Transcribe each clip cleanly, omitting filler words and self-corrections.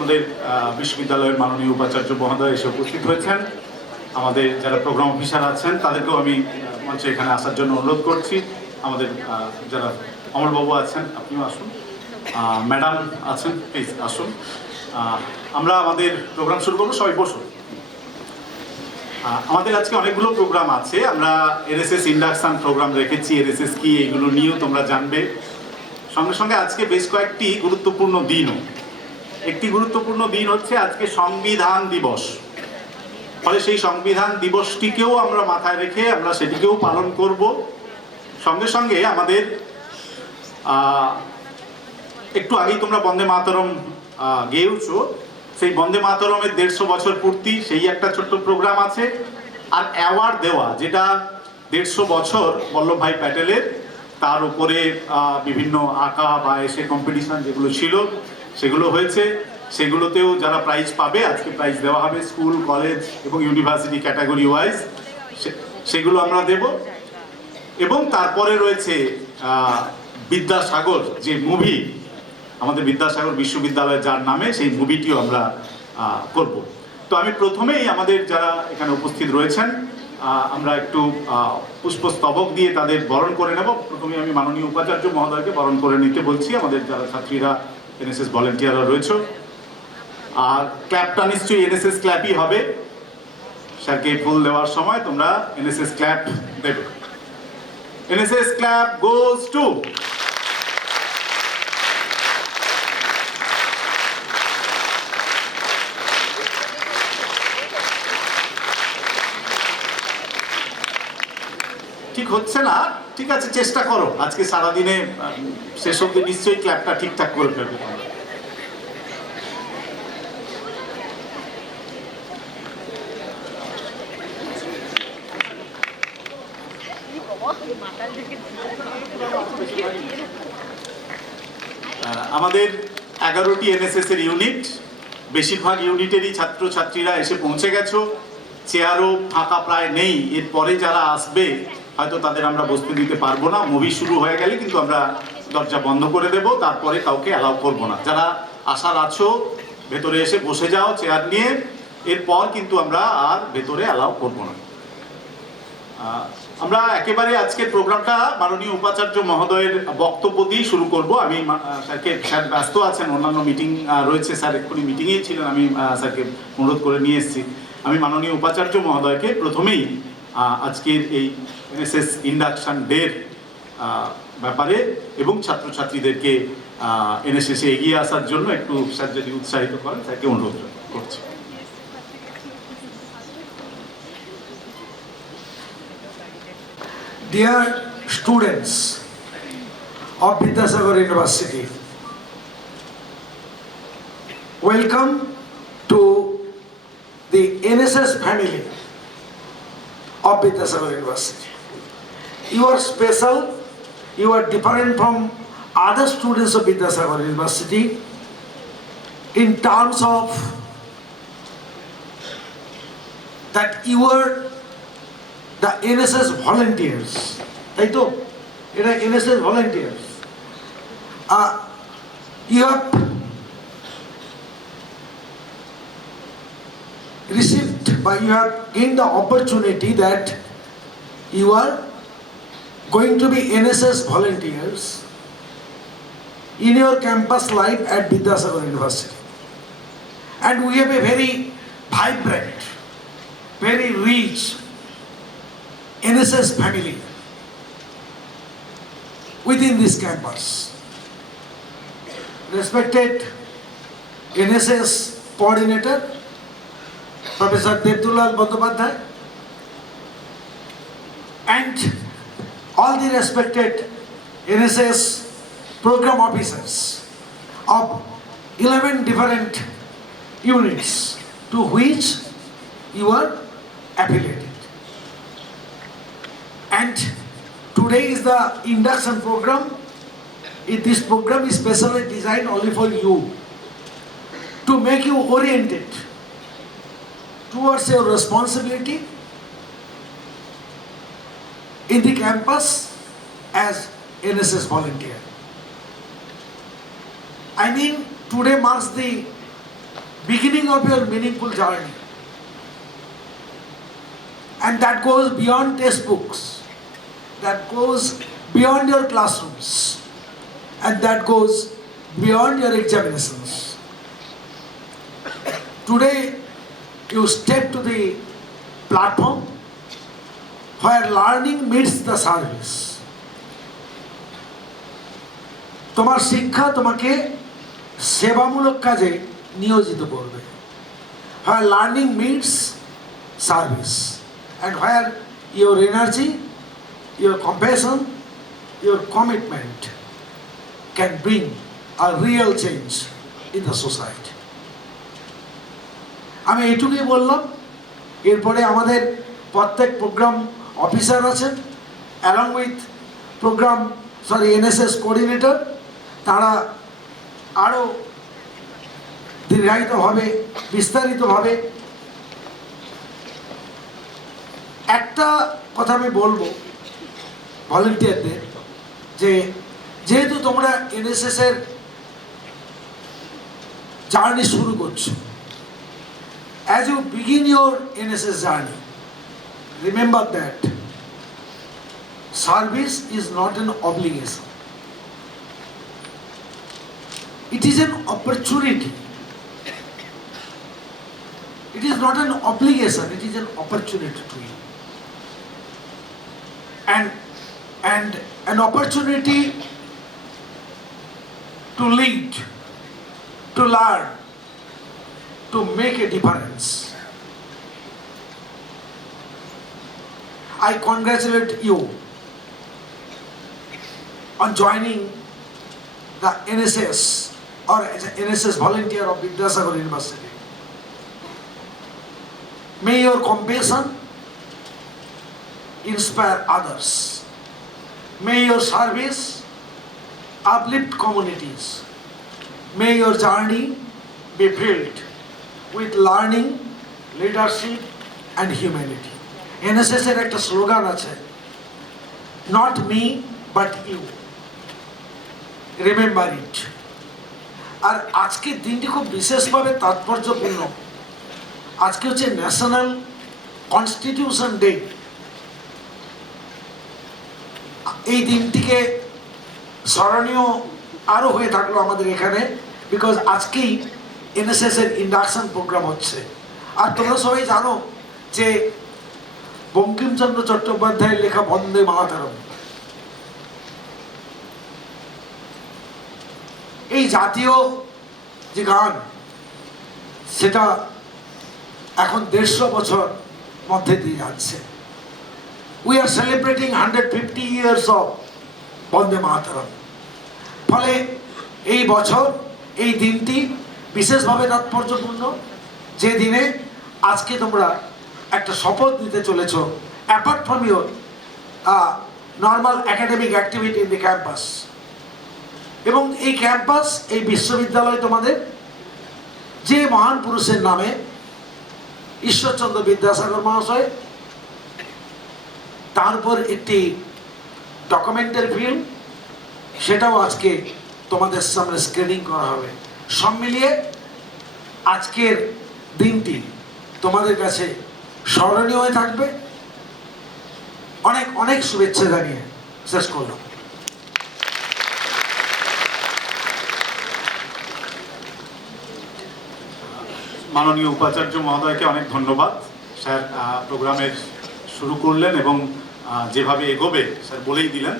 আমাদের বিশ্ববিদ্যালয়ের মাননীয় উপাচার্য মহোদয় এসে উপস্থিত হয়েছেন। আমাদের যারা প্রোগ্রাম অফিসার আছেন তাদেরকেও আমি মঞ্চে এখানে আসার জন্য অনুরোধ করছি। আমাদের যারা অমলবাবু আছেন, আপনিও আসুন। ম্যাডাম আছেন, প্লিজ আসুন। আমরা আমাদের প্রোগ্রাম শুরু করবো, সবাই বসুন। আমাদের আজকে অনেকগুলো প্রোগ্রাম আছে। আমরা এনএসএস ইন্ডাকশন প্রোগ্রাম রেখেছি, এনএসএস কি এগুলো নিয়েও তোমরা জানবে। সঙ্গে সঙ্গে আজকে বেশ কয়েকটি গুরুত্বপূর্ণ দিনও। একটি গুরুত্বপূর্ণ দিন হচ্ছে আজকে সংবিধান দিবস। ফলে সেই সংবিধান দিবসটিকেও আমরা মাথায় রেখে আমরা সেটিকেও পালন করব। সঙ্গে সঙ্গে আমাদের একটু আগেই তোমরা বন্দে মাতরম গেয়েওছো, সেই বন্দে মাতরমের 150 বছর পূর্তি, সেই একটা ছোট্ট প্রোগ্রাম আছে। আর অ্যাওয়ার্ড দেওয়া, যেটা 150 বছর বল্লভভাই প্যাটেলের, তার উপরে বিভিন্ন আঁকা বা এসে কম্পিটিশন যেগুলো ছিল সেগুলো হয়েছে। সেগুলোতেও যারা প্রাইজ পাবে আজকে প্রাইজ দেওয়া হবে স্কুল, কলেজ এবং ইউনিভার্সিটি ক্যাটাগরি ওয়াইজ, সেগুলো আমরা দেব। এবং তারপরে রয়েছে বিদ্যাসাগর যে মুভি, আমাদের বিদ্যাসাগর বিশ্ববিদ্যালয় যার নামে, সেই মুভিটিও আমরা করব। তো আমি প্রথমেই আমাদের যারা এখানে উপস্থিত রয়েছেন আমরা একটু পুষ্পস্তবক দিয়ে তাদের বরণ করে নেব। প্রথমে আমি মাননীয় উপাচার্য মহোদয়কে বরণ করে নিতে বলছি। আমাদের যারা ছাত্রীরা এনএসএস ভলেন্টিয়াররা রয়েছে, আর ক্ল্যাপটা নিশ্চয়ই এনএসএস ক্ল্যাপই হবে। স্যারকে ফুল দেওয়ার সময় তোমরা এনএসএস ক্ল্যাপ দেবে। NSS clap goes to. ঠিক হচ্ছে না, ঠিক আছে, চেষ্টা করো। আজকে সারাদিনে শেষ অবধি নিশ্চয়ই ক্ল্যাপটা ঠিকঠাক করে ফেলবে। আমাদের 11টি এনএসএস এর ইউনিট, বেশিরভাগ ইউনিটেরই ছাত্রছাত্রীরা এসে পৌঁছে গেছো। চেয়ারও ফাঁকা প্রায় নেই। এরপরে যারা আসবে হয়তো তাদের আমরা বসতে দিতে পারবো না। মুভি শুরু হয়ে গেলে কিন্তু আমরা দরজা বন্ধ করে দেব, তারপরে কাউকে অ্যালাউ করবো না। যারা আসার আছো ভেতরে এসে বসে যাও চেয়ার নিয়ে, এরপর কিন্তু আমরা আর ভেতরে অ্যালাউ করবো না। আমরা একেবারে আজকের প্রোগ্রামটা মাননীয় উপাচার্য মহোদয়ের বক্তব্য দিয়ে শুরু করব। আমি স্যারকে, স্যার ব্যস্ত আছেন, অন্যান্য মিটিং রয়েছে, স্যার এক্ষুনি মিটিংয়েই ছিলেন, আমি স্যারকে অনুরোধ করে নিয়ে এসেছি। আমি মাননীয় উপাচার্য মহোদয়কে প্রথমেই আজকের এই এনএসএস ইন্ডাকশন ডের ব্যাপারে এবং ছাত্রছাত্রীদেরকে এনএসএসে এগিয়ে আসার জন্য একটু স্যার যদি উৎসাহিত করেন, স্যারকে অনুরোধ করছি। Dear students of Vidyasagar University, welcome to the NSS family of Vidyasagar University. You are special, you are different from other students of Vidyasagar University in terms of that you are the NSS volunteers, তাই তো? এটা NSS volunteers. You have received, but you have gained the opportunity that you are going to be NSS volunteers in your campus life at Vidyasagar University. And we have a very vibrant, very rich NSS family within this campus. Respected NSS coordinator, Professor Devdulal Bandyopadhyay, and all the respected NSS program officers of 11 different units to which you are affiliated. And today is the induction program. This program is specially designed only for you, to make you oriented towards your responsibility in the campus as NSS volunteer. I mean, today marks the beginning of your meaningful journey. And that goes beyond textbooks, that goes beyond your classrooms, and that goes beyond your examinations. Today, you step to the platform where learning meets the service. তোমার শিক্ষা তোমাকে সেবামূলক কাজে নিয়োজিত করবে, where learning meets service, and where your energy, your compassion, your commitment can bring a real change in the society. আমি এইটুকুই বললাম। এরপরে আমাদের প্রত্যেক প্রোগ্রাম অফিসার আছেন, অ্যালং উইথ এনএসএস কোঅর্ডিনেটর, তারা আরও দীর্ঘায়িতভাবে বিস্তারিতভাবে একটা কথা আমি বলবো ভলেন্টিয়ারদের, যে যেহেতু তোমরা এনএসএস এর জার্নি শুরু করছো, as you begin your NSS journey, remember that service is not an obligation. It is an opportunity. It is not an obligation, it is an opportunity to you. And an opportunity to lead, to learn, to make a difference. I congratulate you on joining the NSS or as an NSS volunteer of Vidyasagar University. May your compassion inspire others. May your service uplift communities. May your journey be filled with learning, leadership and humanity. NSS এর একটা slogan আছে, not me but you, remember it. আর আজকের দিনটি খুব বিশেষভাবে তাৎপর্যপূর্ণ। আজকে হচ্ছে ন্যাশনাল কনস্টিটিউশন ডে। এই দিনটিকে স্মরণীয় আরও হয়ে থাকলো আমাদের এখানে, বিকজ আজকেই এনএসএস এর ইন্ডাকশন প্রোগ্রাম হচ্ছে। আর তোমরা সবাই জানো যে বঙ্কিমচন্দ্র চট্টোপাধ্যায়ের লেখা বন্দে মাতরম, এই জাতীয় যে গান, সেটা এখন 150 বছর মধ্যে দিয়ে যাচ্ছে। We are celebrating 150 years of Bande Mataram. ফলে এই বছর এই দিনটি বিশেষভাবে তাৎপর্যপূর্ণ, যে দিনে আজকে তোমরা একটা শপথ নিতে চলেছ, apart from your normal academic activity in the campus. এবং এই ক্যাম্পাস, এই বিশ্ববিদ্যালয় তোমাদের যে মহান পুরুষের নামে, ঈশ্বরচন্দ্র বিদ্যাসাগর মহাশয়, তার উপর একটি ডকুমেন্টারি ফিল্ম, সেটাও আজকে তোমাদের সামনে স্ক্রিনিং করা হবে। সব মিলিয়ে আজকের দিনটি তোমাদের কাছে স্মরণীয় হয়ে থাকবে। অনেক অনেক শুভেচ্ছা জানিয়ে শেষ করলাম। মাননীয় উপাচার্য মহোদয়কে অনেক ধন্যবাদ। স্যার প্রোগ্রামের শুরু করলেন এবং যেভাবে এগোবে স্যার বলেই দিলেন।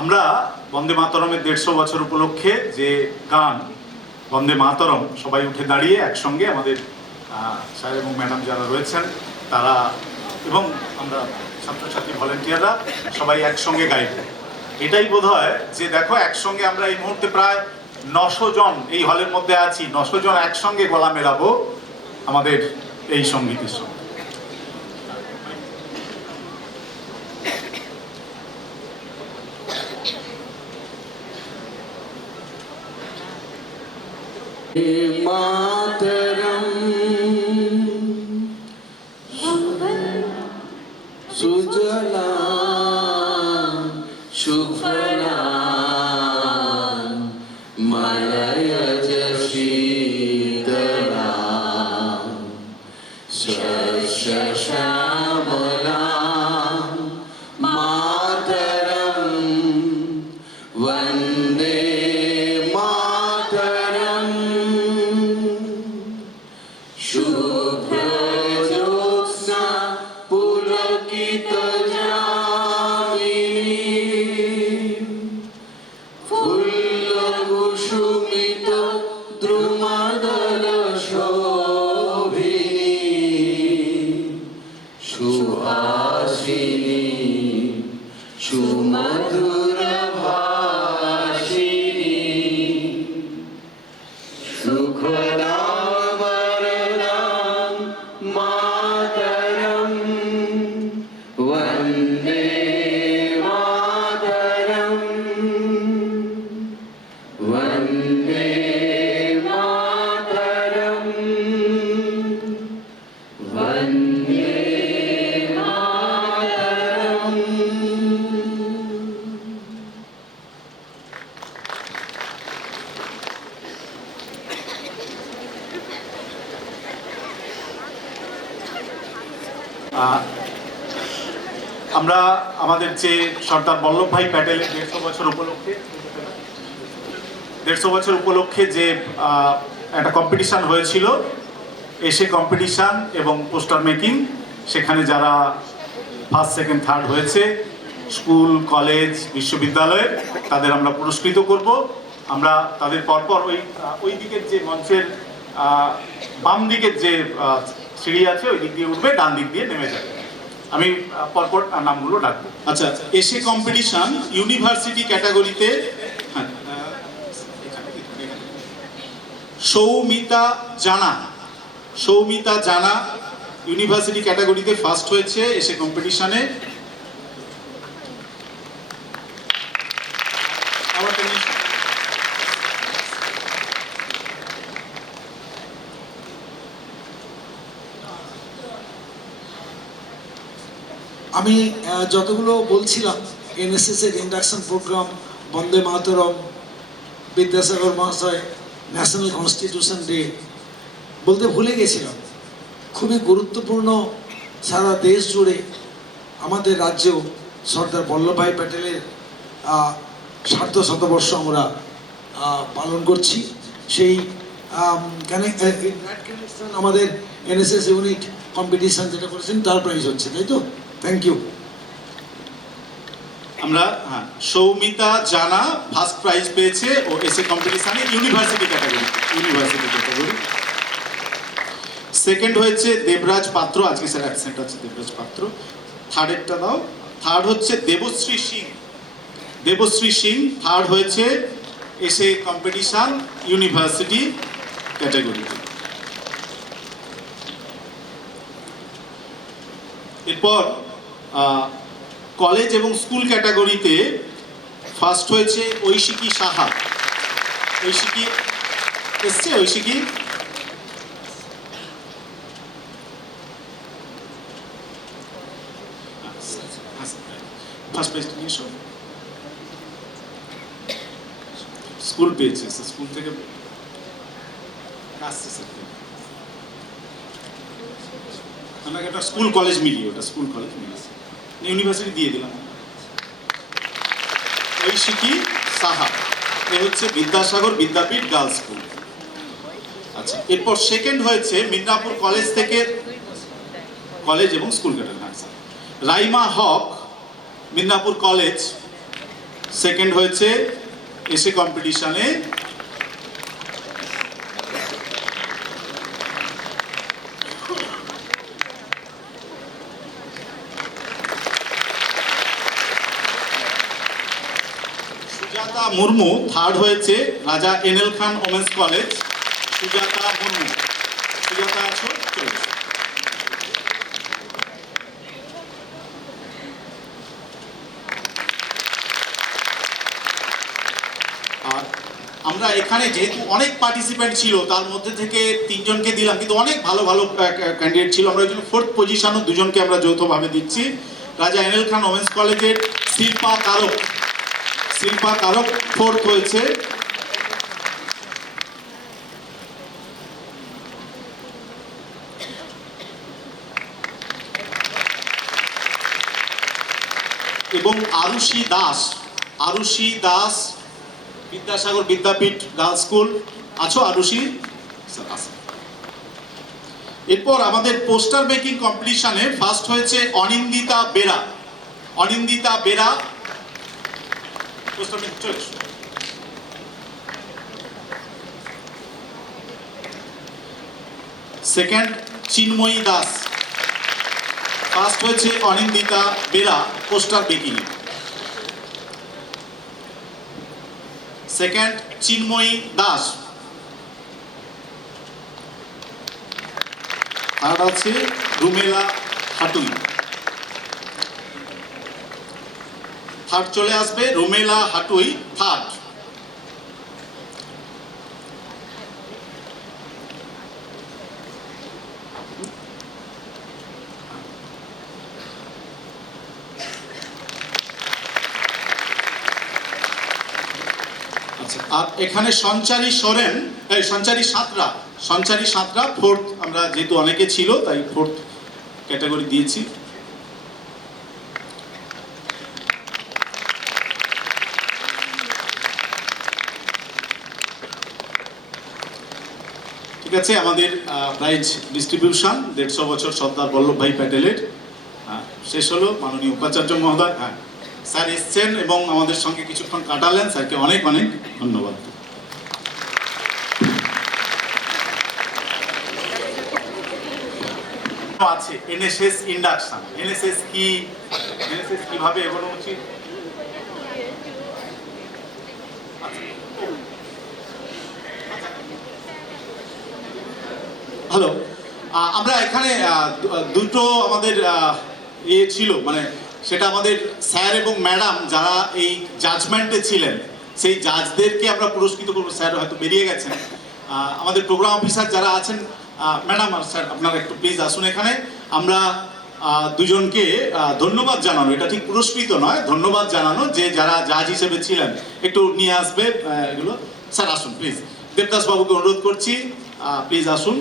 আমরা বন্দে মাতরমের 150 বছর উপলক্ষে যে গান বন্দে মাতরম, সবাই উঠে দাঁড়িয়ে একসঙ্গে আমাদের স্যার এবং ম্যাডাম যারা রয়েছেন তারা এবং আমরা ছাত্রছাত্রী ভলেন্টিয়াররা সবাই একসঙ্গে গাইব। এটাই বোধহয় যে দেখো, একসঙ্গে আমরা এই মুহূর্তে প্রায় 900 জন এই হলের মধ্যে আছি, 900 জন একসঙ্গে গলা মেলাবো আমাদের এই সঙ্গীতের সঙ্গে। मातरम सुजला सुफला मलयज शीतल সুমধুর ভাষিণী সুখদাম বরদাম মাতরম বন্দে মাতরম বন্দে মাতরম বন্দে মাতরম। আমরা আমাদের যে সর্দার বল্লভভাই প্যাটেলের 150 বছর উপলক্ষে যে একটা কম্পিটিশন হয়েছিল, এসে কম্পিটিশন এবং পোস্টার মেকিং, সেখানে যারা ফার্স্ট সেকেন্ড থার্ড হয়েছে স্কুল কলেজ বিশ্ববিদ্যালয়ের, তাদের আমরা পুরস্কৃত করব। আমরা তাদের পরপর ওই দিকের যে মঞ্চের বাম দিকের যে সিঁড়ি আছে ওই দিক দিয়ে উঠবে, ডান দিক দিয়ে নেমে যাবে। আমি পরপর নামগুলো ডাকবো। আচ্ছা, এসে কম্পিটিশন ইউনিভার্সিটি ক্যাটাগরিতে সৌমিতা জানা ইউনিভার্সিটি ক্যাটাগরিতে ফার্স্ট হয়েছে এসে কম্পিটিশনে। আমি যতগুলো বলছিলাম এনএসএস এর ইন্ডাকশন প্রোগ্রাম, বন্দে মাতরম, বিদ্যাসাগর মহাশয়, ন্যাশনাল কনস্টিটিউশন ডে বলতে ভুলে গেছিলাম। খুবই গুরুত্বপূর্ণ, সারা দেশ জুড়ে আমাদের রাজ্যেও সর্দার বল্লভভাই প্যাটেলের শতবর্ষ আমরা পালন করছি। সেই আমাদের এনএসএস ইউনিট কম্পিটিশন যেটা করেছেন তার প্রাইজ হচ্ছে, তাই তো? Thank you. আমরা সৌমিতা জানা ফার্স্ট প্রাইজ পেয়েছে ও এসে কম্পিটিশনে ইউনিভার্সিটি ক্যাটাগরি। সেকেন্ড হয়েছে দেবরাজ পাত্র, আজকে স্যার অ্যাবসেন্ট আছে দেবরাজ পাত্র। থার্ডেরটা দাও। থার্ড হচ্ছে দেবশ্রী সিং থার্ড হয়েছে এসে কম্পিটিশন ইউনিভার্সিটি ক্যাটাগরিতে। এরপর কলেজ এবং স্কুল ক্যাটাগরিতে ফার্স্ট হয়েছে ঐশিকী সাহা। ঐশিকী এসছে? ঐশিকী ফার্স্ট প্রাইজ নিয়ে এসো। স্কুল পেয়েছে, স্কুল থেকে আসছে স্যার। আমাকে একটা স্কুল কলেজ মিলিয়ে, ওটা স্কুল কলেজ মিলিয়ে ইউনিভার্সিটি দিয়ে দিলাম। ঐশিকী সাহা এ হচ্ছে বিদ্যাসাগর বিদ্যাপীঠ গার্লস স্কুল। আচ্ছা, এরপর সেকেন্ড হয়েছে মিদনাপুর কলেজ থেকে, কলেজ এবং স্কুল ক্যাটাগরি, রাইমা হক মিদনাপুর কলেজ সেকেন্ড হয়েছে এসে কম্পিটিশনে। সুজাতা মুর্মু থার্ড হয়েছে রাজা এনএল খান ওমেন্স কলেজ। সুজাতা মুর্মু, সুজাতা আছো? চলে এসো। আর আমরা এখানে যেহেতু অনেক পার্টিসিপেন্ট ছিল, তার মধ্যে থেকে 3 জনকে দিলাম, কিন্তু অনেক ভালো ভালো ক্যান্ডিডেট ছিল। আমরা ওই জন্য ফোর্থ পজিশনও 2 জনকে আমরা যৌথভাবে দিচ্ছি। রাজা এনএল খান ওমেন্স কলেজের শিল্পা কারক ফোর্থ হয়েছে। এবং আরুষি দাস বিদ্যাসাগর বিদ্যাপীঠ গার্লস স্কুল। আছো আরুষি? এরপর আমাদের পোস্টার মেকিং কম্পিটিশনে ফার্স্ট হয়েছে অনিন্দিতা বেরা। পোস্টার মেকিং চলে। সেকেন্ড চিন্ময়ী দাস, ফার্স্ট হয়েছে Anindita Bera poster making. Second Chinmayi Das, third আছে রুমেলা হাটুই, থার্ড চলে আসবে রুমেলা হাটুই থার্ড। আর এখানে সঞ্চারী সোরেন, এই সঞ্চারী সাঁতরা ফোর্থ, আমরা যেহেতু অনেকে ছিল তাই ফোর্থ ক্যাটাগরি দিয়েছি। ঠিক আছে, আমাদের প্রাইজ ডিস্ট্রিবিউশন 150 বছর সর্দার বল্লভভাই প্যাটেলের শেষ হলো। মাননীয় উপাচার্য মহোদয়, হ্যাঁ স্যার এসছেন এবং আমাদের সঙ্গে কিছুক্ষণ কাটালেন, স্যারকে অনেক অনেক ধন্যবাদ। আছে এনএসএস ইন্ডাকশন, এনএসএস কি, এনএসএস কিভাবে এগোনো উচিত। হ্যালো, আমরা এখানে দুটো আমাদের ইয়ে ছিল, মানে সেটা আমাদের স্যার এবং ম্যাডাম যারা এই জাজমেন্টে ছিলেন সেই জাজদেরকে আমরা পুরস্কৃত করবো। স্যার হয়তো বেরিয়ে গেছেন, আমাদের প্রোগ্রাম অফিসার যারা আছেন, ম্যাডাম আর স্যার আপনারা একটু প্লিজ আসুন এখানে। আমরা দুজনকে ধন্যবাদ জানানো, এটা ঠিক পুরস্কৃত নয়, ধন্যবাদ জানানো যে যারা জাজ হিসেবে ছিলেন, একটু নিয়ে আসবে এগুলো। স্যার আসুন প্লিজ, দেবদাস বাবুকে অনুরোধ করছি প্লিজ আসুন।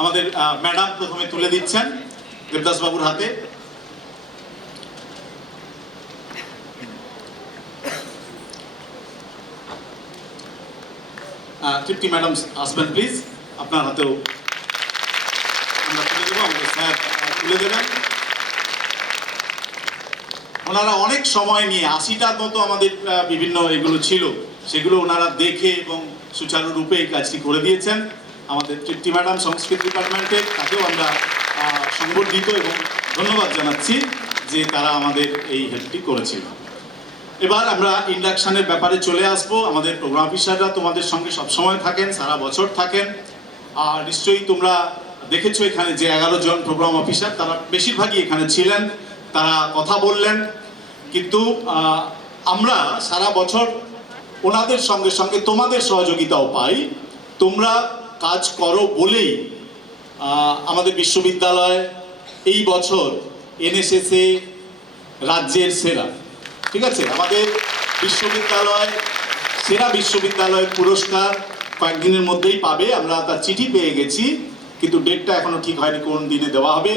আমাদের ম্যাডাম প্রথমে তুলে দিচ্ছেন দেবদাস বাবুর হাতে। তৃপ্তি ম্যাডাম আসবেন প্লিজ, আপনার হাতেও আমরা তুলে দেবো, আমাদের স্যার তুলে দেবেন। ওনারা অনেক সময় নিয়ে 80টার মতো আমাদের বিভিন্ন এগুলো ছিল, সেগুলো ওনারা দেখে এবং সুচারুরূপে এই কাজটি করে দিয়েছেন। আমাদের তৃপ্তি ম্যাডাম সংস্কৃত ডিপার্টমেন্টের, তাকেও আমরা সংবর্ধিত এবং ধন্যবাদ জানাচ্ছি যে তারা আমাদের এই হেল্পটি করেছিল। এবার আমরা ইন্ডাকশনের ব্যাপারে চলে আসব। আমাদের প্রোগ্রাম অফিসাররা তোমাদের সঙ্গে সবসময় থাকেন, সারা বছর থাকেন। আর নিশ্চয়ই তোমরা দেখেছো এখানে যে 11 জন প্রোগ্রাম অফিসার, তারা বেশিরভাগই এখানে ছিলেন, তারা কথা বললেন। কিন্তু আমরা সারা বছর ওনাদের সঙ্গে সঙ্গে তোমাদের সহযোগিতাও পাই। তোমরা কাজ করো বলেই আমাদের বিশ্ববিদ্যালয় এই বছর এনএসএসে রাজ্যের সেরা, ঠিক আছে, আমাদের বিশ্ববিদ্যালয় সেরা বিশ্ববিদ্যালয় পুরস্কার কয়েকদিনের মধ্যেই পাবে। আমরা তার চিঠি পেয়ে গেছি, কিন্তু ডেটটা এখনো ঠিক হয়নি কোন দিনে দেওয়া হবে।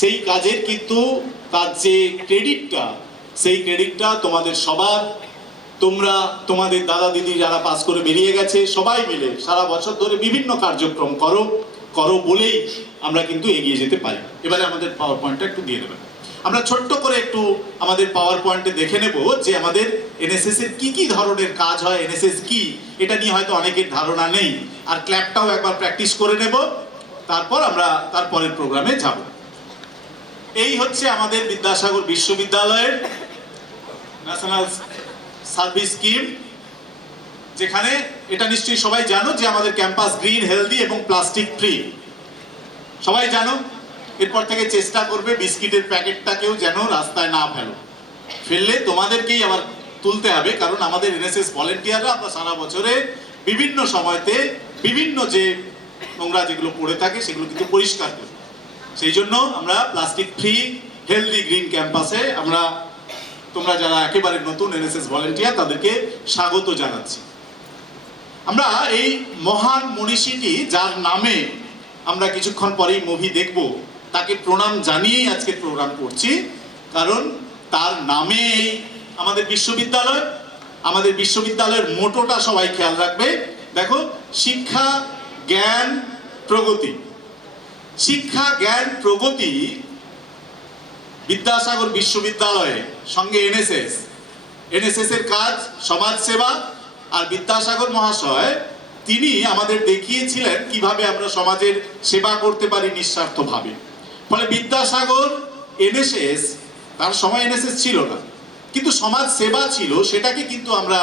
সেই কাজের কিন্তু তার যে ক্রেডিটটা, সেই ক্রেডিটটা তোমাদের সবার। তোমরা তোমাদের দাদা দিদি যারা পাস করে বেরিয়ে গেছে সবাই মিলে সারা বছর ধরে বিভিন্ন কার্যক্রম করো বলেই আমরা কিন্তু এগিয়ে যেতে পারি। এবারে আমাদের পাওয়ার পয়েন্টটা একটু দিয়ে দেবেন। আমরা ছোট্ট করে একটু আমাদের পাওয়ার পয়েন্টে দেখে নেব যে আমাদের এনএসএস এর কি কি ধরনের কাজ হয়, এনএসএস কি, এটা নিয়ে হয়তো অনেকের ধারণা নেই। আর ক্ল্যাপটাও একবার প্র্যাকটিস করে নেব, তারপর আমরা তারপরের প্রোগ্রামে যাব। এই হচ্ছে আমাদের বিদ্যাসাগর বিশ্ববিদ্যালয়ের ন্যাশনাল সার্ভিস স্কিম, যেখানে এটা নিশ্চয়ই সবাই জানো যে আমাদের ক্যাম্পাস গ্রিন, হেলদি এবং প্লাস্টিক ফ্রি, সবাই জানো। এরপর থেকে চেষ্টা করবে বিস্কিটের প্যাকেটটাকেও যেন রাস্তায় না ফেলো, ফেললে তোমাদেরকেই আবার তুলতে হবে, কারণ আমাদের এনএসএস ভলেন্টিয়াররা আমরা সারা বছরে বিভিন্ন সময়তে বিভিন্ন যে নোংরা যেগুলো পড়ে থাকে সেগুলো কিন্তু পরিষ্কার করি। সেই জন্য আমরা প্লাস্টিক ফ্রি হেলদি গ্রিন ক্যাম্পাসে আমরা, তোমরা যারা একেবারে নতুন এনএসএস ভলেন্টিয়ার তাদেরকে স্বাগত জানাচ্ছি। আমরা এই মহান মনীষীটি যার নামে আমরা কিছুক্ষণ পরেই মুভি দেখব, তাকে প্রণাম জানিয়েই আজকে প্রোগ্রাম করছি, কারণ তার নামে আমাদের বিশ্ববিদ্যালয়, আমাদের বিশ্ববিদ্যালয়ের মোটোটা সবাই খেয়াল রাখবে। দেখো, শিক্ষা জ্ঞান প্রগতি, শিক্ষা জ্ঞান প্রগতি। বিদ্যাসাগর বিশ্ববিদ্যালয়ে সঙ্গে এনএসএস এর কাজ সমাজ সেবা। আর বিদ্যাসাগর মহাশয় তিনি আমাদের দেখিয়েছিলেন কিভাবে আমরা সমাজের সেবা করতে পারি নিঃস্বার্থভাবে। ফলে বিদ্যাসাগর এনএসএস, তার সময় এনএসএস ছিল না, কিন্তু সমাজ সেবা ছিল, সেটাকে কিন্তু আমরা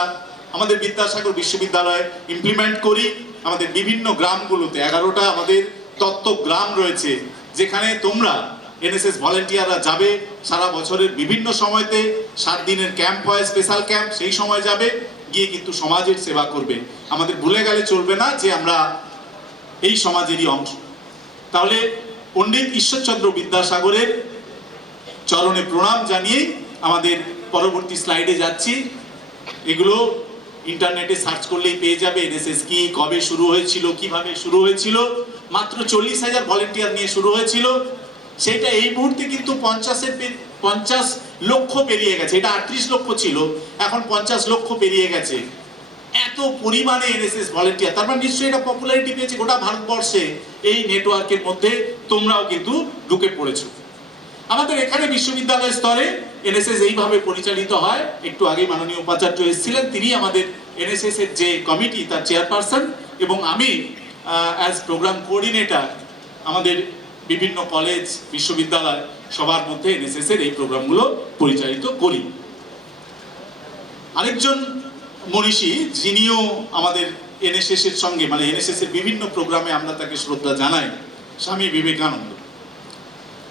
আমাদের বিদ্যাসাগর বিশ্ববিদ্যালয়ে ইমপ্লিমেন্ট করি। আমাদের বিভিন্ন গ্রামগুলোতে 11টা আমাদের তত্ত্ব গ্রাম রয়েছে, যেখানে তোমরা এনএসএস ভলেন্টিয়াররা যাবে সারা বছরের বিভিন্ন সময়তে। 7 দিনের ক্যাম্প হয়, স্পেশাল ক্যাম্প, সেই সময় যাবে, গিয়ে কিন্তু সমাজের সেবা করবে। আমাদের ভুলে গেলে চলবে না যে আমরা এই সমাজেরই অংশ। তাহলে পণ্ডিত ঈশ্বরচন্দ্র বিদ্যাসাগরের চরণে প্রণাম জানিয়ে আমাদের পরবর্তী স্লাইডে যাচ্ছি। এগুলো ইন্টারনেটে সার্চ করলেই পেয়ে যাবে। এনএসএস কি, কবে শুরু হয়েছিল, কিভাবে শুরু হয়েছিল। মাত্র 40,000 ভলেন্টিয়ার নিয়ে শুরু হয়েছিল, সেটা এই মুহূর্তে কিন্তু 50 লক্ষ পেরিয়ে গেছে। এটা 38 লক্ষ ছিল, এখন 50 লক্ষ পেরিয়ে গেছে। এত পরিমাণে এনএসএস ভলেন্টিয়ার, তার মানে নিশ্চয়ই এটা পপুলারিটি পেয়েছে গোটা ভারতবর্ষে। এই নেটওয়ার্কের মধ্যে তোমরাও কিন্তু ঢুকে পড়েছো। আমাদের এখানে বিশ্ববিদ্যালয় স্তরে এনএসএস এইভাবে পরিচালিত হয়। একটু আগে মাননীয় উপাচার্য এসেছিলেন, তিনি আমাদের এনএসএস এর যে কমিটি তার চেয়ারপারসন, এবং আমি অ্যাজ প্রোগ্রাম কোঅর্ডিনেটর আমাদের বিভিন্ন কলেজ বিশ্ববিদ্যালয় সবার মধ্যে এনএসএস এর এই প্রোগ্রামগুলো পরিচালিত করি। আরেকজন মনীষী যিনিও আমাদের এনএসএস এর সঙ্গে, মানে এনএসএস এর বিভিন্ন প্রোগ্রামে আমরা তাকে শ্রদ্ধা জানাই, স্বামী বিবেকানন্দ।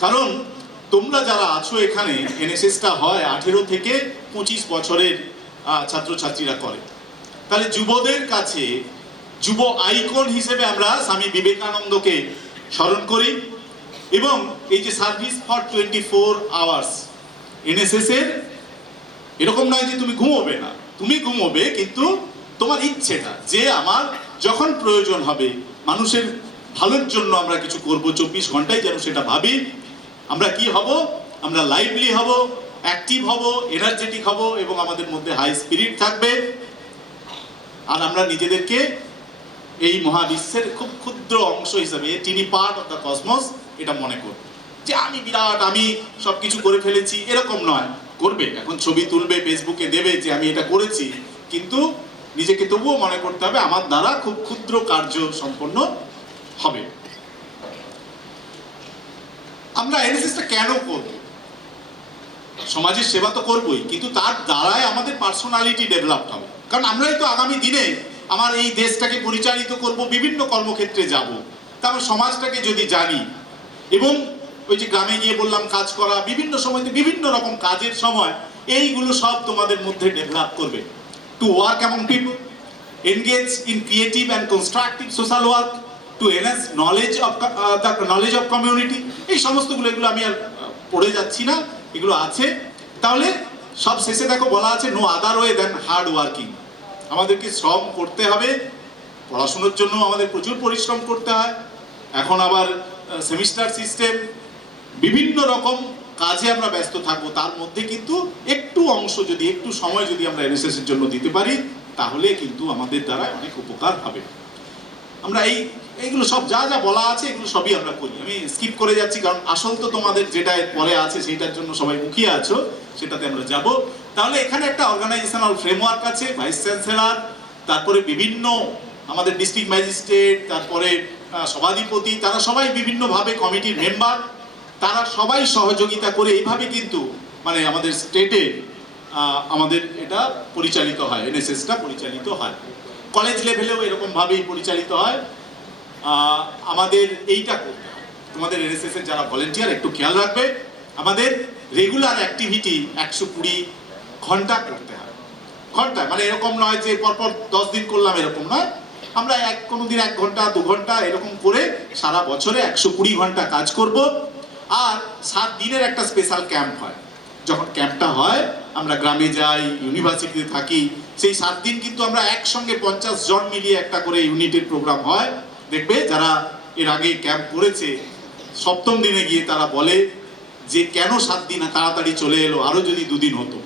কারণ তোমরা যারা আছো এখানে, এনএসএসটা হয় 18 থেকে 25 বছরের ছাত্রছাত্রীরা করে। তাহলে যুবদের কাছে যুব আইকন হিসেবে আমরা স্বামী বিবেকানন্দকে স্মরণ করি। এবং এই যে সার্ভিস ফর 24 আওয়ার্স এনএসএস এর, এরকম নয় যে তুমি ঘুমোবে না, তুমি ঘুমোবে, কিন্তু তোমার ইচ্ছেটা যে আমার যখন প্রয়োজন হবে মানুষের ভালোর জন্য আমরা কিছু করব, 24 ঘন্টায় যেন সেটা ভাবি। আমরা কি হব? আমরা লাইভলি হব, অ্যাক্টিভ হব, এনার্জেটিক হব, এবং আমাদের মধ্যে হাই স্পিরিট থাকবে। আর আমরা নিজেদেরকে এই মহাবিশ্বের খুব ক্ষুদ্র অংশ হিসেবে, টিনি পার্ট অফ দ্য কসমস, এটা মনে করব যে আমি বিরাট, আমি সবকিছু করে ফেলেছি, এরকম নয়। করবে, এখন ছবি তুলবে, ফেসবুকে দেবে যে আমি এটা করেছি, কিন্তু নিজেকে তবুও মনে করতে হবে আমার দ্বারা খুব ক্ষুদ্র কার্য সম্পন্ন হবে। আমরা এনএসএসটা কেন করব? সমাজের সেবা তো করবই, কিন্তু তার দ্বারাই আমাদের পার্সোনালিটি ডেভেলপ হবে। কারণ আমরাই তো আগামী দিনে আমার এই দেশটাকে পরিচালিত করব, বিভিন্ন কর্মক্ষেত্রে যাব। তারপর সমাজটাকে যদি জানি, এবং ওই যে গ্রামে গিয়ে বললাম কাজ করা, বিভিন্ন সময়তে বিভিন্ন রকম কাজের সময়, এইগুলো সব তোমাদের মধ্যে ডেভেলপ করবে। To work among people, engage in creative and constructive social work, to enhance knowledge of community. এই সমস্তগুলো, এগুলো আমি আর পড়ে যাচ্ছি না, এগুলো আছে। তাহলে সব শেষে দেখো বলা আছে, no other way than hard working. আমাদেরকে শ্রম করতে হবে, পড়াশোনার জন্য আমাদের প্রচুর পরিশ্রম করতে হয়। এখন আবার সেমিস্টার সিস্টেম, বিভিন্ন রকম কাজে আমরা ব্যস্ত থাকবো। তার মধ্যে কিন্তু একটু অংশ যদি, একটু সময় যদি আমরা এনএসএস এর জন্য দিতে পারি, তাহলে কিন্তু আমাদের দ্বারা অনেক উপকার হবে। আমরা এইগুলো সব যা যা বলা আছে, এগুলো সবই আমরা করি। আমি স্কিপ করে যাচ্ছি, কারণ আসল তো তোমাদের যেটা পরে আছে সেটার জন্য সবাই মুখিয়ে আছো, সেটাতে আমরা যাব। তাহলে এখানে একটা অর্গানাইজেশনাল ফ্রেমওয়ার্ক আছে, ভাইস চ্যান্সেলর, তারপরে বিভিন্ন আমাদের ডিস্ট্রিক্ট ম্যাজিস্ট্রেট, তারপরে সভাধিপতি, তারা সবাই বিভিন্নভাবে কমিটির মেম্বার, তারা সবাই সহযোগিতা করে এইভাবে কিন্তু মানে আমাদের স্টেটে আমাদের এটা পরিচালিত হয়, এনএসএসটা পরিচালিত হয়। কলেজ লেভেলেও এরকমভাবেই পরিচালিত হয়। আমাদের এইটা করতে হয়। তোমাদের এনএসএস এর যারা ভলেন্টিয়ার একটু খেয়াল রাখবে, আমাদের রেগুলার অ্যাক্টিভিটি 120 ঘন্টা করতে হয়। ঘন্টা মানে এরকম নয় যে পরপর 10 দিন করলাম, এরকম নয়। আমরা কোনোদিন 1 ঘন্টা 2 ঘন্টা এরকম করে সারা বছরে 120 ঘন্টা কাজ করব। আর 7 দিনের একটা স্পেশাল ক্যাম্প হয়। যখন ক্যাম্পটা হয় আমরা গ্রামে যাই, ইউনিভার্সিটিতে থাকি, সেই 7 দিন কিন্তু আমরা একসঙ্গে 50 জন মিলিয়ে একটা করে ইউনিটের প্রোগ্রাম হয়। দেখবে যারা এর আগে ক্যাম্প করেছে, 7ম দিনে গিয়ে তারা বলে যে কেন 7 দিন তাড়াতাড়ি চলে এলো, আরো যদি 2 দিন হতো।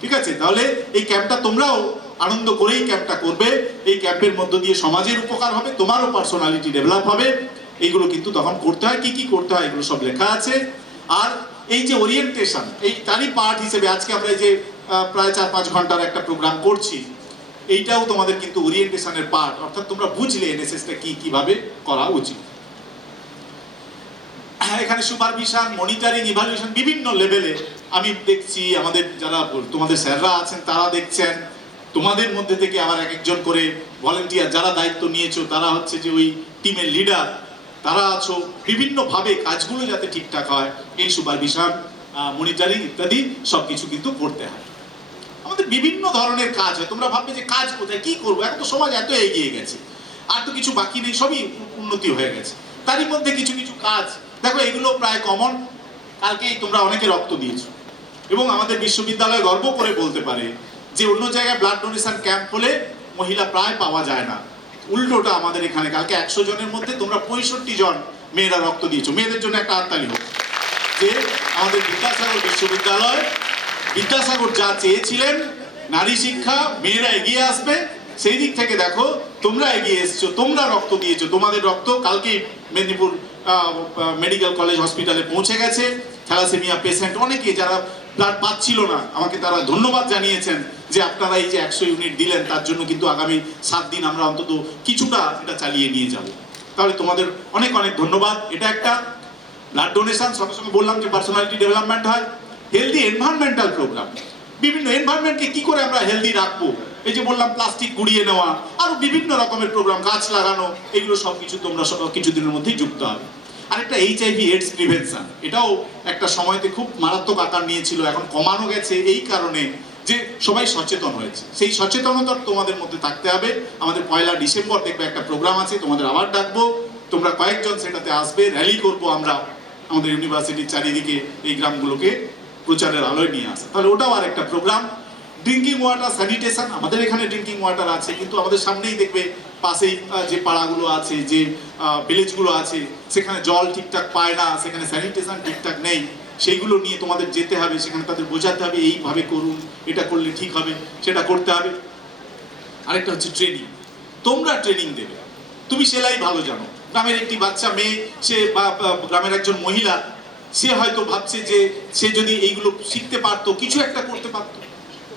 ঠিক আছে, তাহলে এই ক্যাম্পটা তোমরাও আনন্দ করেই ক্যাম্পটা করবে। এই ক্যাম্পের মধ্য দিয়ে সমাজের উপকার হবে, তোমারও পার্সোনালিটি ডেভেলপ হবে। এইগুলো কিন্তু তখন করতে হয়। কি কি করতে হয় এগুলো সব লেখা আছে। আর এই যে ওরিয়েন্টেশন, এই তারই পার্ট হিসেবে আজকে আমরা এই যে প্রায় 4-5 ঘন্টার একটা প্রোগ্রাম করছি, এইটাও তোমাদের কিন্তু ওরিয়েন্টেশনের পার্ট। অর্থাৎ তোমরা বুঝলে এনএসএসটা কিভাবে করা উচিত। এখানে সুপারভিশন, মনিটরিং, ইভালুয়েশন বিভিন্ন লেভেলে আমি দেখছি। আমাদের যারা তোমাদের স্যাররা আছেন তারা দেখছেন। তোমাদের মধ্যে থেকে আবার এক একজন করে ভলেন্টিয়ার যারা দায়িত্ব নিয়েছো, তারা হচ্ছে যে ওই টিমের লিডার, তারা আছো, বিভিন্নভাবে কাজগুলো যাতে ঠিকঠাক হয় এই সুপারভিশন, মনিটরিং ইত্যাদি সবকিছু কিন্তু করতে হয়। আমাদের বিভিন্ন ধরনের কাজ হয়। তোমরা ভাববে যে কাজ কোথায়, কি করবো, এখন তো সমাজ এত এগিয়ে গেছে, আর তো কিছু বাকি নেই, সবই উন্নতি হয়ে গেছে। তারই মধ্যে কিছু কিছু কাজ দেখো, এগুলো প্রায় কমন। কালকেই তোমরা অনেকে রক্ত দিয়েছো, এবং আমাদের বিশ্ববিদ্যালয় গর্ব করে বলতে পারে যে অন্য জায়গায় ব্লাড ডোনেশন ক্যাম্প হলে মহিলা প্রায় পাওয়া যায় না, উল্টোটা আমাদের এখানে কালকে 100 জনের মধ্যে তোমরা 65 জন মেয়েরা রক্ত দিয়েছো। মেয়েদের জন্য একটা হাততালি হোক যে আমাদের বিদ্যাসাগর বিশ্ববিদ্যালয়, বিদ্যাসাগর যা চেয়েছিলেন নারী শিক্ষা, মেয়েরা এগিয়ে আসবে, সেই দিক থেকে দেখো তোমরা এগিয়ে এসছো, তোমরা রক্ত দিয়েছো। তোমাদের রক্ত কালকে মেদিনীপুর মেডিকেল কলেজ হসপিটালে পৌঁছে গেছে। থ্যালাসেমিয়া পেশেন্ট অনেকে যারা ব্লাড পাচ্ছিল না, আমাকে তারা ধন্যবাদ জানিয়েছেন যে আপনারা এই যে 100 ইউনিট দিলেন, তার জন্য কিন্তু আগামী 7 দিন আমরা অন্তত কিছুটা এটা চালিয়ে নিয়ে যাব। তাহলে তোমাদের অনেক অনেক ধন্যবাদ। এটা একটা ব্লাড ডোনেশন, সঙ্গে সঙ্গে বললাম যে পার্সোনালিটি ডেভেলপমেন্ট হয়, হেলদি এনভায়রনমেন্টাল প্রোগ্রাম, বিভিন্ন এনভায়রনমেন্টকে কি করে আমরা হেলদি রাখবো, এই যে বললাম প্লাস্টিক গুড়িয়ে নেওয়া, আরো বিভিন্ন রকমের প্রোগ্রাম, গাছ লাগানো, এগুলো সবকিছু তোমরা কিছুদিনের মধ্যেই যুক্ত হবে। আরেকটা HIV এইডস প্রিভেনশন, এটাও একটা সময়তে খুব মারাত্মক আকার নিয়েছিল, এখন কমানো গেছে এই কারণে যে সবাই সচেতন হয়েছে। সেই সচেতনতা তোমাদের মধ্যে থাকতে হবে। আমাদের 1 ডিসেম্বর দেখবে একটা প্রোগ্রাম আছে, তোমাদের আবার ডাকবো, তোমরা কয়েকজন সেটাতে আসবে, র্যালি করবো আমরা আমাদের ইউনিভার্সিটির চারিদিকে, এই গ্রামগুলোকে প্রচারের আলোয় নিয়ে আসা। তাহলে ওটাও আর একটা প্রোগ্রাম। ড্রিঙ্কিং ওয়াটার স্যানিটেশন, আমাদের এখানে ড্রিঙ্কিং ওয়াটার আছে, কিন্তু আমাদের সামনেই দেখবে পাশেই যে পাড়াগুলো আছে, যে ভিলেজগুলো আছে, সেখানে জল ঠিকঠাক পায় না, সেখানে স্যানিটেশন ঠিকঠাক নেই। সেইগুলো নিয়ে তোমাদের যেতে হবে, সেখানে তাদের বোঝাতে হবে এইভাবে করুন, এটা করলে ঠিক হবে, সেটা করতে হবে। আরেকটা হচ্ছে ট্রেনিং, তোমরা ট্রেনিং দেবে। তুমি সেলাই ভালো জানো, গ্রামের একটি বাচ্চা মেয়ে, সে বা গ্রামের একজন মহিলা, সে হয়তো ভাবছে যে সে যদি এইগুলো শিখতে পারতো, কিছু একটা করতে পারতো,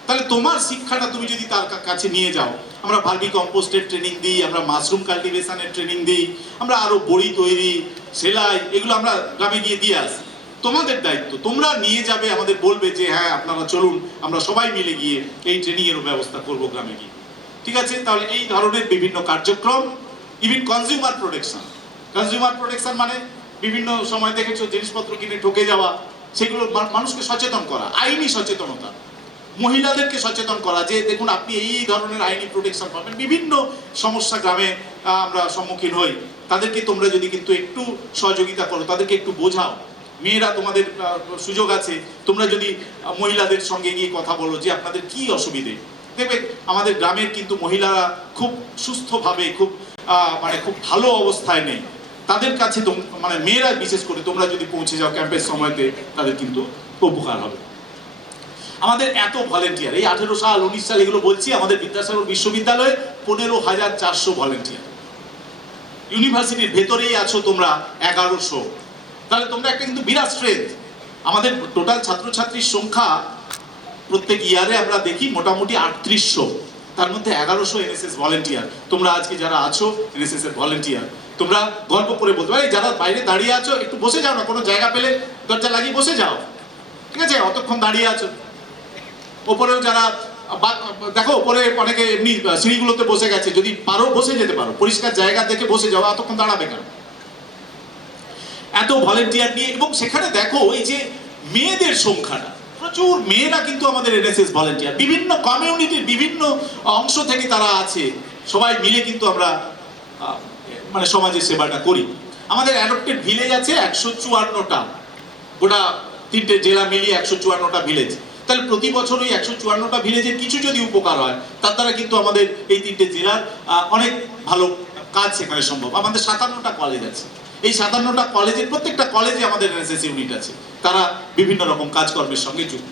তাহলে তোমার শিক্ষাটা তুমি যদি তার কাছে নিয়ে যাও। আমরা ভার্মি কম্পোস্টের ট্রেনিং দিই, আমরা মাশরুম কাল্টিভেশনের ট্রেনিং দিই, আমরা আরো বড়ি তৈরি, সেলাই, এগুলো আমরা গ্রামে গিয়ে দিয়ে আসি। তোমাদের দায়িত্ব, তোমরা নিয়ে যাবে, আমাদের বলবে যে হ্যাঁ আপনারা চলুন, আমরা সবাই মিলে গিয়ে এই ট্রেনিং এর ব্যবস্থা করবো গ্রামে গিয়ে। ঠিক আছে, তাহলে এই ধরনের বিভিন্ন কার্যক্রম। Even consumer protection, consumer protection মানে বিভিন্ন সময় দেখেছো জিনিসপত্র কিনে ঠকে যাওয়া, সেগুলো মানুষকে সচেতন করা, আইনি সচেতনতা, মহিলাদেরকে সচেতন করা যে দেখুন আপনি এই ধরনের আইনি প্রোটেকশন পাবেন। বিভিন্ন সমস্যা গ্রামে আমরা সম্মুখীন হই, তাদেরকে তোমরা যদি কিন্তু একটু সহযোগিতা করো, তাদেরকে একটু বোঝাও, মেয়েরা তোমাদের সুযোগ আছে, তোমরা যদি মহিলাদের সঙ্গে গিয়ে কথা বলো যে আপনাদের কি অসুবিধে, দেখবে আমাদের গ্রামের কিন্তু মহিলারা খুব সুস্থভাবে, খুব খুব ভালো অবস্থায় নেই, তাদের কাছে মানে মেয়েরা বিশেষ করে তোমরা যদি পৌঁছে যাও ক্যাম্পের সময়তে, তাদের কিন্তু উপকার হবে। আমাদের এত ভলেন্টিয়ার, এই 18 সাল 19 সাল এগুলো বলছি, আমাদের বিদ্যাসাগর বিশ্ববিদ্যালয়ে 15,400 ভলেন্টিয়ার। ইউনিভার্সিটির ভেতরেই আছো তোমরা 1100, তাহলে তোমরা একটা কিন্তু বিরাট স্ট্রেংথ। আমাদের টোটাল ছাত্রছাত্রীর সংখ্যা প্রত্যেক ইয়ারে আমরা দেখি মোটামুটি 3800, তার মধ্যে 1100 এনএসএস ভলেন্টিয়ার। তোমরা আজকে যারা আছো এনএসএস এর ভলেন্টিয়ার, তোমরা গল্প করে বলতে পারো, যারা বাইরে দাঁড়িয়ে আছো একটু বসে যাও না, কোনো জায়গা পেলে দরজা লাগিয়ে বসে যাও, ঠিক আছে, অতক্ষণ দাঁড়িয়ে আছো। ওপরেও যারা দেখো, ওপরে অনেকে এমনি সিঁড়িগুলোতে বসে গেছে, যদি পারো বসে যেতে পারো, পরিষ্কার জায়গা দেখে বসে যাও, এতক্ষণ দাঁড়াবে কেন? এত ভলেন্টিয়ার নিয়ে, এবং সেখানে দেখো এই যে মেয়েদের সংখ্যাটা, প্রচুর মেয়েরা কিন্তু আমাদের এনএসএস ভলেন্টিয়ার, বিভিন্ন কমিউনিটির বিভিন্ন অংশ থেকে তারা আছে, সবাই মিলে কিন্তু আমরা মানে সমাজের সেবাটা করি। আমাদের অ্যাডপ্টেড ভিলেজ আছে 154টা, গোটা 3টে জেলা মিলিয়ে 154টা ভিলেজ। তাহলে প্রতি বছর ওই 154টা ভিলেজের কিছু যদি উপকার হয়, তার দ্বারা কিন্তু আমাদের এই 3টে জেলার অনেক ভালো কাজ সেখানে সম্ভব। আমাদের 57টা কলেজ আছে, এই 57টা কলেজের প্রত্যেকটা কলেজে আমাদের এনএসএস ইউনিট আছে, তারা বিভিন্ন রকম কাজকর্মের সঙ্গে যুক্ত।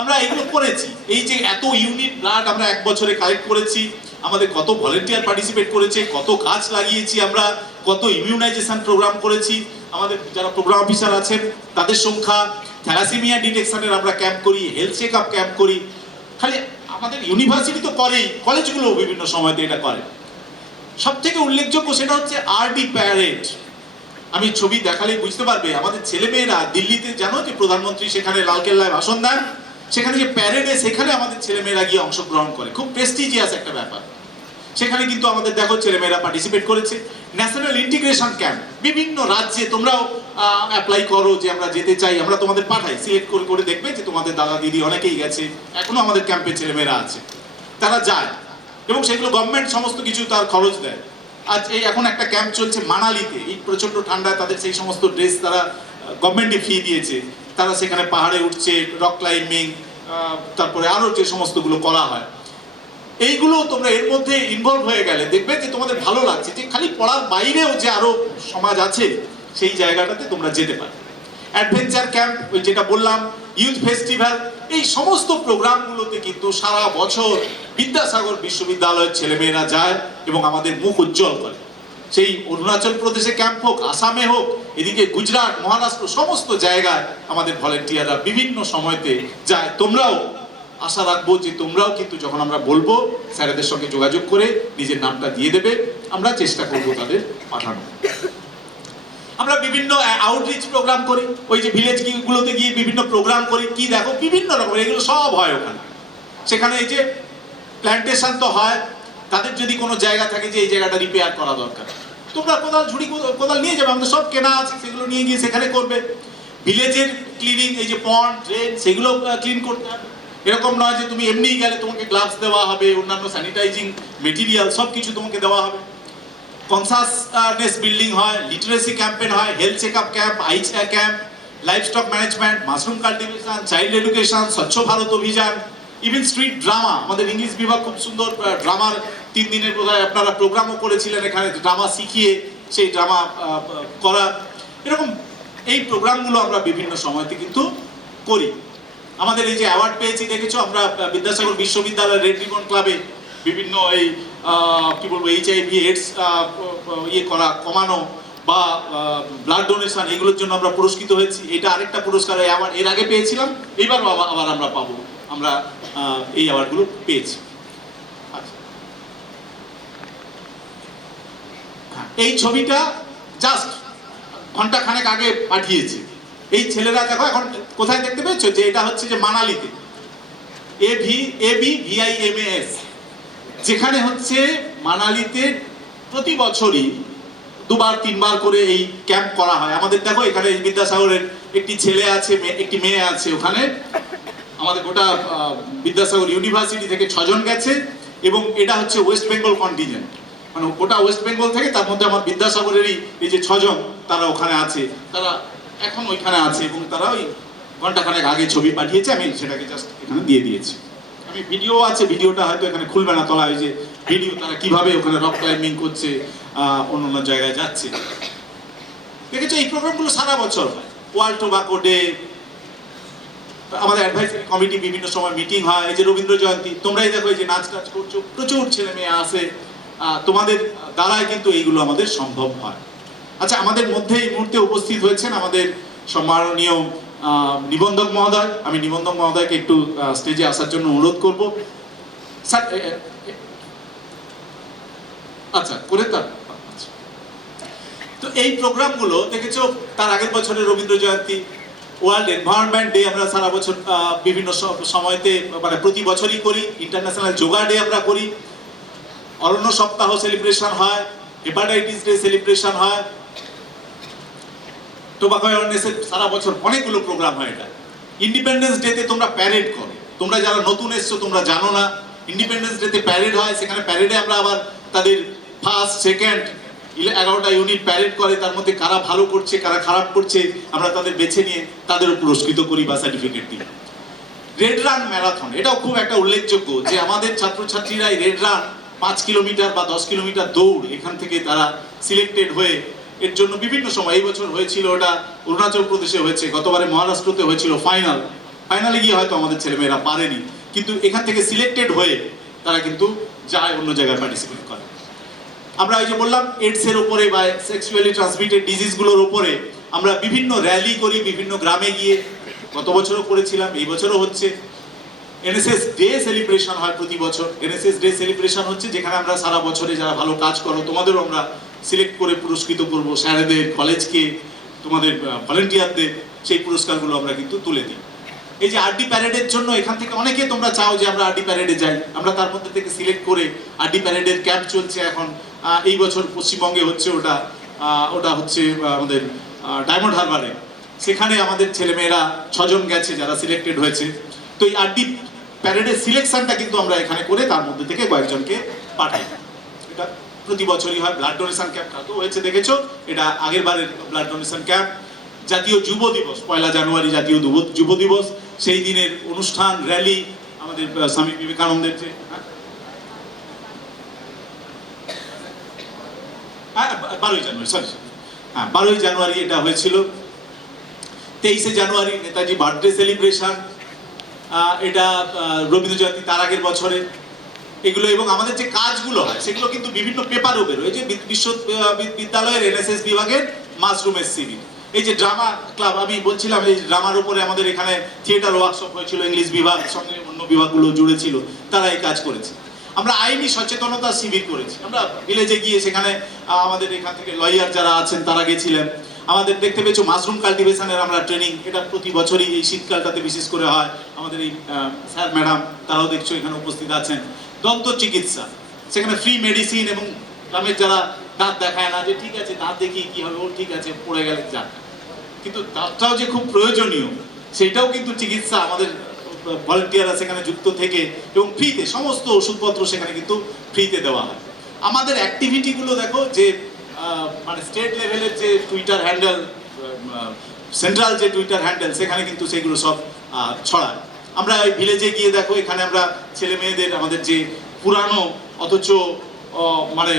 আমরা এগুলো করেছি, এই যে এত ইউনিট ব্লাড আমরা 1 বছরে কালেক্ট করেছি, আমাদের কত ভলেন্টিয়ার পার্টিসিপেট করেছে, কত গাছ লাগিয়েছি আমরা, কত ইমিউনাইজেশন প্রোগ্রাম করেছি, আমাদের যারা প্রোগ্রাম অফিসার আছেন তাদের সংখ্যা, থ্যালাসেমিয়া ডিটেকশনের আমরা ক্যাম্প করি, হেলথ চেক আপ ক্যাম্প করি। খালি আমাদের ইউনিভার্সিটি তো করেই, কলেজগুলো বিভিন্ন সময়তে এটা করে। সব থেকে উল্লেখযোগ্য সেটা হচ্ছে আরডি প্যারেড। আমি ছবি দেখালেই বুঝতে পারবে, আমাদের ছেলেমেয়েরা দিল্লিতে জানো যে প্রধানমন্ত্রী সেখানে লালকেল্লায় ভাষণ দেন, সেখানে যে প্যারেডে সেখানে আমাদের ছেলেমেয়েরা গিয়ে অংশগ্রহণ করে, খুব প্রেস্টিজিয়াস একটা ব্যাপার। সেখানে কিন্তু আমাদের দেখো ছেলেমেয়েরা পার্টিসিপেট করেছে। ন্যাশনাল ইন্টিগ্রেশন ক্যাম্প, বিভিন্ন রাজ্যে তোমরাও অ্যাপ্লাই করো যে আমরা যেতে চাই, আমরা তোমাদের পাঠাই, সিলেক্ট করে করে দেখবে যে তোমাদের দাদা দিদি অনেকেই গেছে, এখনো আমাদের ক্যাম্পে ছেলেমেয়েরা আছে, তারা যায় এবং সেগুলো গভর্নমেন্ট সমস্ত কিছু তার খরচ দেয়। আজ এই এখন একটা ক্যাম্প চলছে মানালিতে, এই প্রচণ্ড ঠান্ডায় তাদের সেই সমস্ত ড্রেস তারা গভর্নমেন্টে ফি দিয়েছে, তারা সেখানে পাহাড়ে উঠছে, রক ক্লাইম্বিং, তারপরে আরও যে সমস্তগুলো করা হয়, এইগুলো তোমরা এর মধ্যে ইনভলভ হয়ে গেলে দেখবে যে তোমাদের ভালো লাগছে, যে খালি পড়ার বাইরেও যে আরো সমাজ আছে সেই জায়গাটাতে তোমরা যেতে পারো। অ্যাডভেঞ্চার ক্যাম্প, ওই যেটা বললাম, ইউথ ফেস্টিভ্যাল, এই সমস্ত প্রোগ্রামগুলোতে কিন্তু সারা বছর বিদ্যাসাগর বিশ্ববিদ্যালয়ের ছেলেমেয়েরা যায় এবং আমাদের মুখ উজ্জ্বল করে। সেই অরুণাচল প্রদেশে ক্যাম্প হোক, আসামে হোক, এদিকে গুজরাট, মহারাষ্ট্র, সমস্ত জায়গায় আমাদের ভলেন্টিয়াররা বিভিন্ন সময়তে যায়। তোমরাও আশা রাখবো যে তোমরাও কিন্তু যখন আমরা বলবো স্যারেদের সঙ্গে যোগাযোগ করে নিজের নামটা দিয়ে দেবে, আমরা চেষ্টা করবো তাদের পাঠানো। আমরা বিভিন্ন আউটরিচ প্রোগ্রাম করি, ওই যে ভিলেজ গুলোতে গিয়ে বিভিন্ন প্রোগ্রাম করি, কি দেখো বিভিন্ন রকম এগুলো সব হয় ওখানে। সেখানে এই যে প্ল্যান্টেশন তো হয়, তাদের যদি কোনো জায়গা থাকে যে এই জায়গাটা রিপেয়ার করা দরকার, তোমরা কোদাল ঝুড়ি কোদাল নিয়ে যাবে, আমাদের সব কেনা আছে, সেগুলো নিয়ে গিয়ে সেখানে করবে। ভিলেজের ক্লিনিং, এই যে পন্ড ড্রেন, সেগুলো ক্লিন করতে হবে। এরকম নয় যে তুমি এমনিই গেলে তোমাকে গ্লাভস দেওয়া হবে, অন্যান্য স্যানিটাইজিং মেটেরিয়াল সব কিছু তোমাকে দেওয়া হবে। কনসাসনেস বিল্ডিং হয়, লিটারেসি ক্যাম্পেন হয়, health check up camp, eye camp, livestock management, mushroom cultivation, child education, স্বচ্ছ Bharat Abhiyan, even street drama. আমাদের ইংলিশ বিভাগ খুব সুন্দর ড্রামার 3 দিনের বোধহয় আপনারা প্রোগ্রামও করেছিলেন এখানে, ড্রামা শিখিয়ে সেই ড্রামা করা। এরকম এই প্রোগ্রামগুলো আমরা বিভিন্ন সময়তে কিন্তু করি। আমাদের এই যে অ্যাওয়ার্ড পেয়েছি দেখেছো, আমরা বিদ্যাসাগর বিশ্ববিদ্যালয় রেড রিবন ক্লাবে বিভিন্ন এই কি বলবো HIV AIDS ইয়ে করা, কমানো বা ব্লাড ডোনেশন, এগুলোর জন্য আমরা পুরস্কৃত হয়েছি। এটা আরেকটা পুরস্কার অ্যাওয়ার্ড এর আগে পেয়েছিলাম, এবার আবার আমরা পাবো, আমরা এই অ্যাওয়ার্ডগুলো পেয়েছি। আচ্ছা, এই ছবিটা জাস্ট ঘন্টা খানেক আগে পাঠিয়েছি। এই ছেলেরা দেখো এখন কোথায় দেখতে পেয়েছো, যে এটা হচ্ছে যে মানালিতে, ABVIMAS, যেখানে হচ্ছে মানালিতে প্রতি বছরই 2-3 বার করে এই ক্যাম্প করা হয়। আমাদের দেখো এখানে বিদ্যাসাগরের একটি ছেলে আছে, একটি মেয়ে আছে ওখানে। আমাদের গোটা বিদ্যাসাগর ইউনিভার্সিটি থেকে 6 জন গেছে এবং এটা হচ্ছে ওয়েস্ট বেঙ্গল কন্টিনেন্ট, মানে গোটা ওয়েস্ট বেঙ্গল থেকে, তার মধ্যে আমার বিদ্যাসাগরেরই এই যে 6 জন তারা ওখানে আছে, তারা এখন ওইখানে আছে এবং তারা ওই ঘন্টাখানেক আগে ছবি পাঠিয়েছে, আমি সেটাকে জাস্ট এখানে দিয়ে দিয়েছি। আমি ভিডিও আছে, ভিডিওটা হয়তো এখানে খুলবে না, তলায় যে ভিডিও তারা কিভাবে ওখানে রক ক্লাইম্বিং করছে, অন্য জায়গায় যাচ্ছে। দেখেছো এই প্রোগ্রামগুলো সারা বছর হয়। ওয়ার্ল্ড টোবাকো ডে, আমাদের অ্যাডভাইজারি কমিটি বিভিন্ন সময় মিটিং হয়, এই যে রবীন্দ্র জয়ন্তী, তোমরাই দেখো এই যে নাচ টাচ করছো, প্রচুর ছেলে মেয়ে আসে, তোমাদের দ্বারাই কিন্তু এইগুলো আমাদের সম্ভব হয়। আচ্ছা, আমাদের মধ্যে এই মুহূর্তে উপস্থিত হয়েছেন আমাদের সম্মাননীয় নিবন্ধক মহোদয়। আমি নিবন্ধক মহোদয়কে একটু স্টেজে আসার জন্য অনুরোধ করব। স্যার, আচ্ছা করে তার। তো এই প্রোগ্রামগুলো দেখেছো, তার আগের বছরের Rabindra Jayanti, world environment day আমরা সারা বছর বিভিন্ন সময়তে মানে প্রতি বছরই করি। ইন্টারন্যাশনাল যোগা ডে আমরা করি, অরণ্য সপ্তাহ সেলিব্রেশন হয়, হেপাটাইটিস ডে সেলিব্রেশন হয়, টোবাকো অ্যাওয়ারনেসের সারা বছর অনেকগুলো প্রোগ্রাম হয়। এটা ইন্ডিপেন্ডেন্স ডেতে তোমরা প্যারেড করো, তোমরা যারা নতুন এসছো তোমরা জানো না, ইন্ডিপেন্ডেন্স ডেতে প্যারেড হয়। সেখানে প্যারেডে আমরা আবার তাদের ফার্স্ট, সেকেন্ড 11টা ইউনিট প্যারেড করে, তার মধ্যে কারা ভালো করছে কারা খারাপ করছে আমরা তাদের বেছে নিয়ে তাদেরও পুরস্কৃত করি বা সার্টিফিকেট দিই। রেড রান ম্যারাথন, এটাও খুব একটা উল্লেখযোগ্য যে আমাদের ছাত্রছাত্রীরা এই রেড রান 5 কিলোমিটার বা 10 কিলোমিটার দৌড়, এখান থেকে তারা সিলেক্টেড হয়ে এর জন্য বিভিন্ন সময়, এই বছর হয়েছিল ওটা অরুণাচল প্রদেশে হয়েছে, গতবারে মহারাষ্ট্রতে হয়েছিল ফাইনালে গিয়ে হয়তো আমাদের ছেলেমেয়েরা পারেনি, কিন্তু এখান থেকে সিলেক্টেড হয়ে তারা কিন্তু যায় অন্য জায়গায় পার্টিসিপেট করে। আমরা এই যে বললাম এইডসের ওপরে বা সেক্সুয়ালি ট্রান্সমিটেড ডিজিজগুলোর ওপরে আমরা বিভিন্ন র্যালি করি, বিভিন্ন গ্রামে গিয়ে, গত বছরও করেছিলাম, এই বছরও হচ্ছে। এনএসএস ডে সেলিব্রেশন হয় প্রতি বছর। এনএসএস ডে সেলিব্রেশন হচ্ছে যেখানে আমরা সারা বছরে যারা ভালো কাজ করো তোমাদেরও আমরা সিলেক্ট করে পুরস্কৃত করবো, স্যারেদের, কলেজকে, তোমাদের ভলেন্টিয়ারদের সেই পুরস্কারগুলো আমরা কিন্তু তুলে দিই। এই যে আরডি প্যারেডের জন্য এখান থেকে অনেকে তোমরা চাও যে আমরা আরডি প্যারেডে যাই, আমরা তার মধ্যে থেকে সিলেক্ট করে আরডি প্যারেডের ক্যাম্প চলছে এখন, এই বছর পশ্চিমবঙ্গে হচ্ছে ওটা হচ্ছে আমাদের ডায়মন্ড হারবারে। সেখানে আমাদের ছেলেমেয়েরা 6 জন গেছে যারা সিলেক্টেড হয়েছে। তো এই আরডি প্যারেডের সিলেকশনটা কিন্তু আমরা এখানে করে তার মধ্যে থেকে কয়েকজনকে পাঠাই। এটা প্রতি বছরই হয়। ব্লাড ডোনেশন ক্যাম্প কালকেও হয়েছে দেখেছো, এটা আগের বারের ব্লাড ডোনেশন ক্যাম্প। জাতীয় যুব দিবস 1 জানুয়ারি জাতীয় যুব দিবস, সেই দিনের অনুষ্ঠান র্যালি আমাদের স্বামী বিবেকানন্দের যে 12 জানুয়ারি, সরি 12 জানুয়ারি এটা হয়েছিল। 23 জানুয়ারি নেতাজি বার্থডে সেলিব্রেশন, এটা রবীন্দ্র জয়ন্তী তার আগের বছরে এগুলো। এবং আমাদের যে কাজগুলো হয় সেগুলো কিন্তু বিভিন্ন পেপারও বেরোয়, যে বিশ্ববিদ্যালয়ের এনএসএস বিভাগের মাশরুমের শিবির, এই যে ড্রামা ক্লাব আমি বলছিলাম, এই ড্রামার উপরে আমাদের এখানে থিয়েটার ওয়ার্কশপ হয়েছিল, ইংলিশ বিভাগ সঙ্গে অন্য বিভাগগুলো জুড়ে ছিল, তারা এই কাজ করেছে। আমরা আইনি সচেতনতা শিবির করেছি, আমরা ভিলেজে গিয়ে সেখানে আমাদের এখান থেকে লয়ার যারা আছেন তারা গেছিলেন। আমাদের দেখতে পেয়েছো মাশরুম কাল্টিভেশনের আমরা ট্রেনিং, এটা প্রতি বছরই এই শীতকালটাতে বিশেষ করে হয়। আমাদের এই স্যার ম্যাডাম তারাও দেখছো এখানে উপস্থিত আছেন। দন্ত চিকিৎসা, সেখানে ফ্রি মেডিসিন, এবং গ্রামের যারা দাঁত দেখায় না, যে ঠিক আছে দাঁত দেখিয়ে কি হবে, ও ঠিক আছে পড়ে গেলে যাক, কিন্তু দাঁতটাও যে খুব প্রয়োজনীয় সেটাও কিন্তু চিকিৎসা আমাদের ভলেন্টিয়াররা সেখানে যুক্ত থেকে, এবং ফ্রিতে সমস্ত ওষুধপত্র সেখানে কিন্তু ফ্রিতে দেওয়া হয়। আমাদের অ্যাক্টিভিটিগুলো দেখো যে মানে স্টেট লেভেলের যে টুইটার হ্যান্ডেল, সেন্ট্রাল যে টুইটার হ্যান্ডেল, সেখানে কিন্তু সেগুলো সব ছড়ায়। আমরা এই ভিলেজে গিয়ে দেখো এখানে আমরা ছেলে মেয়েদের আমাদের যে পুরানো অথচ মানে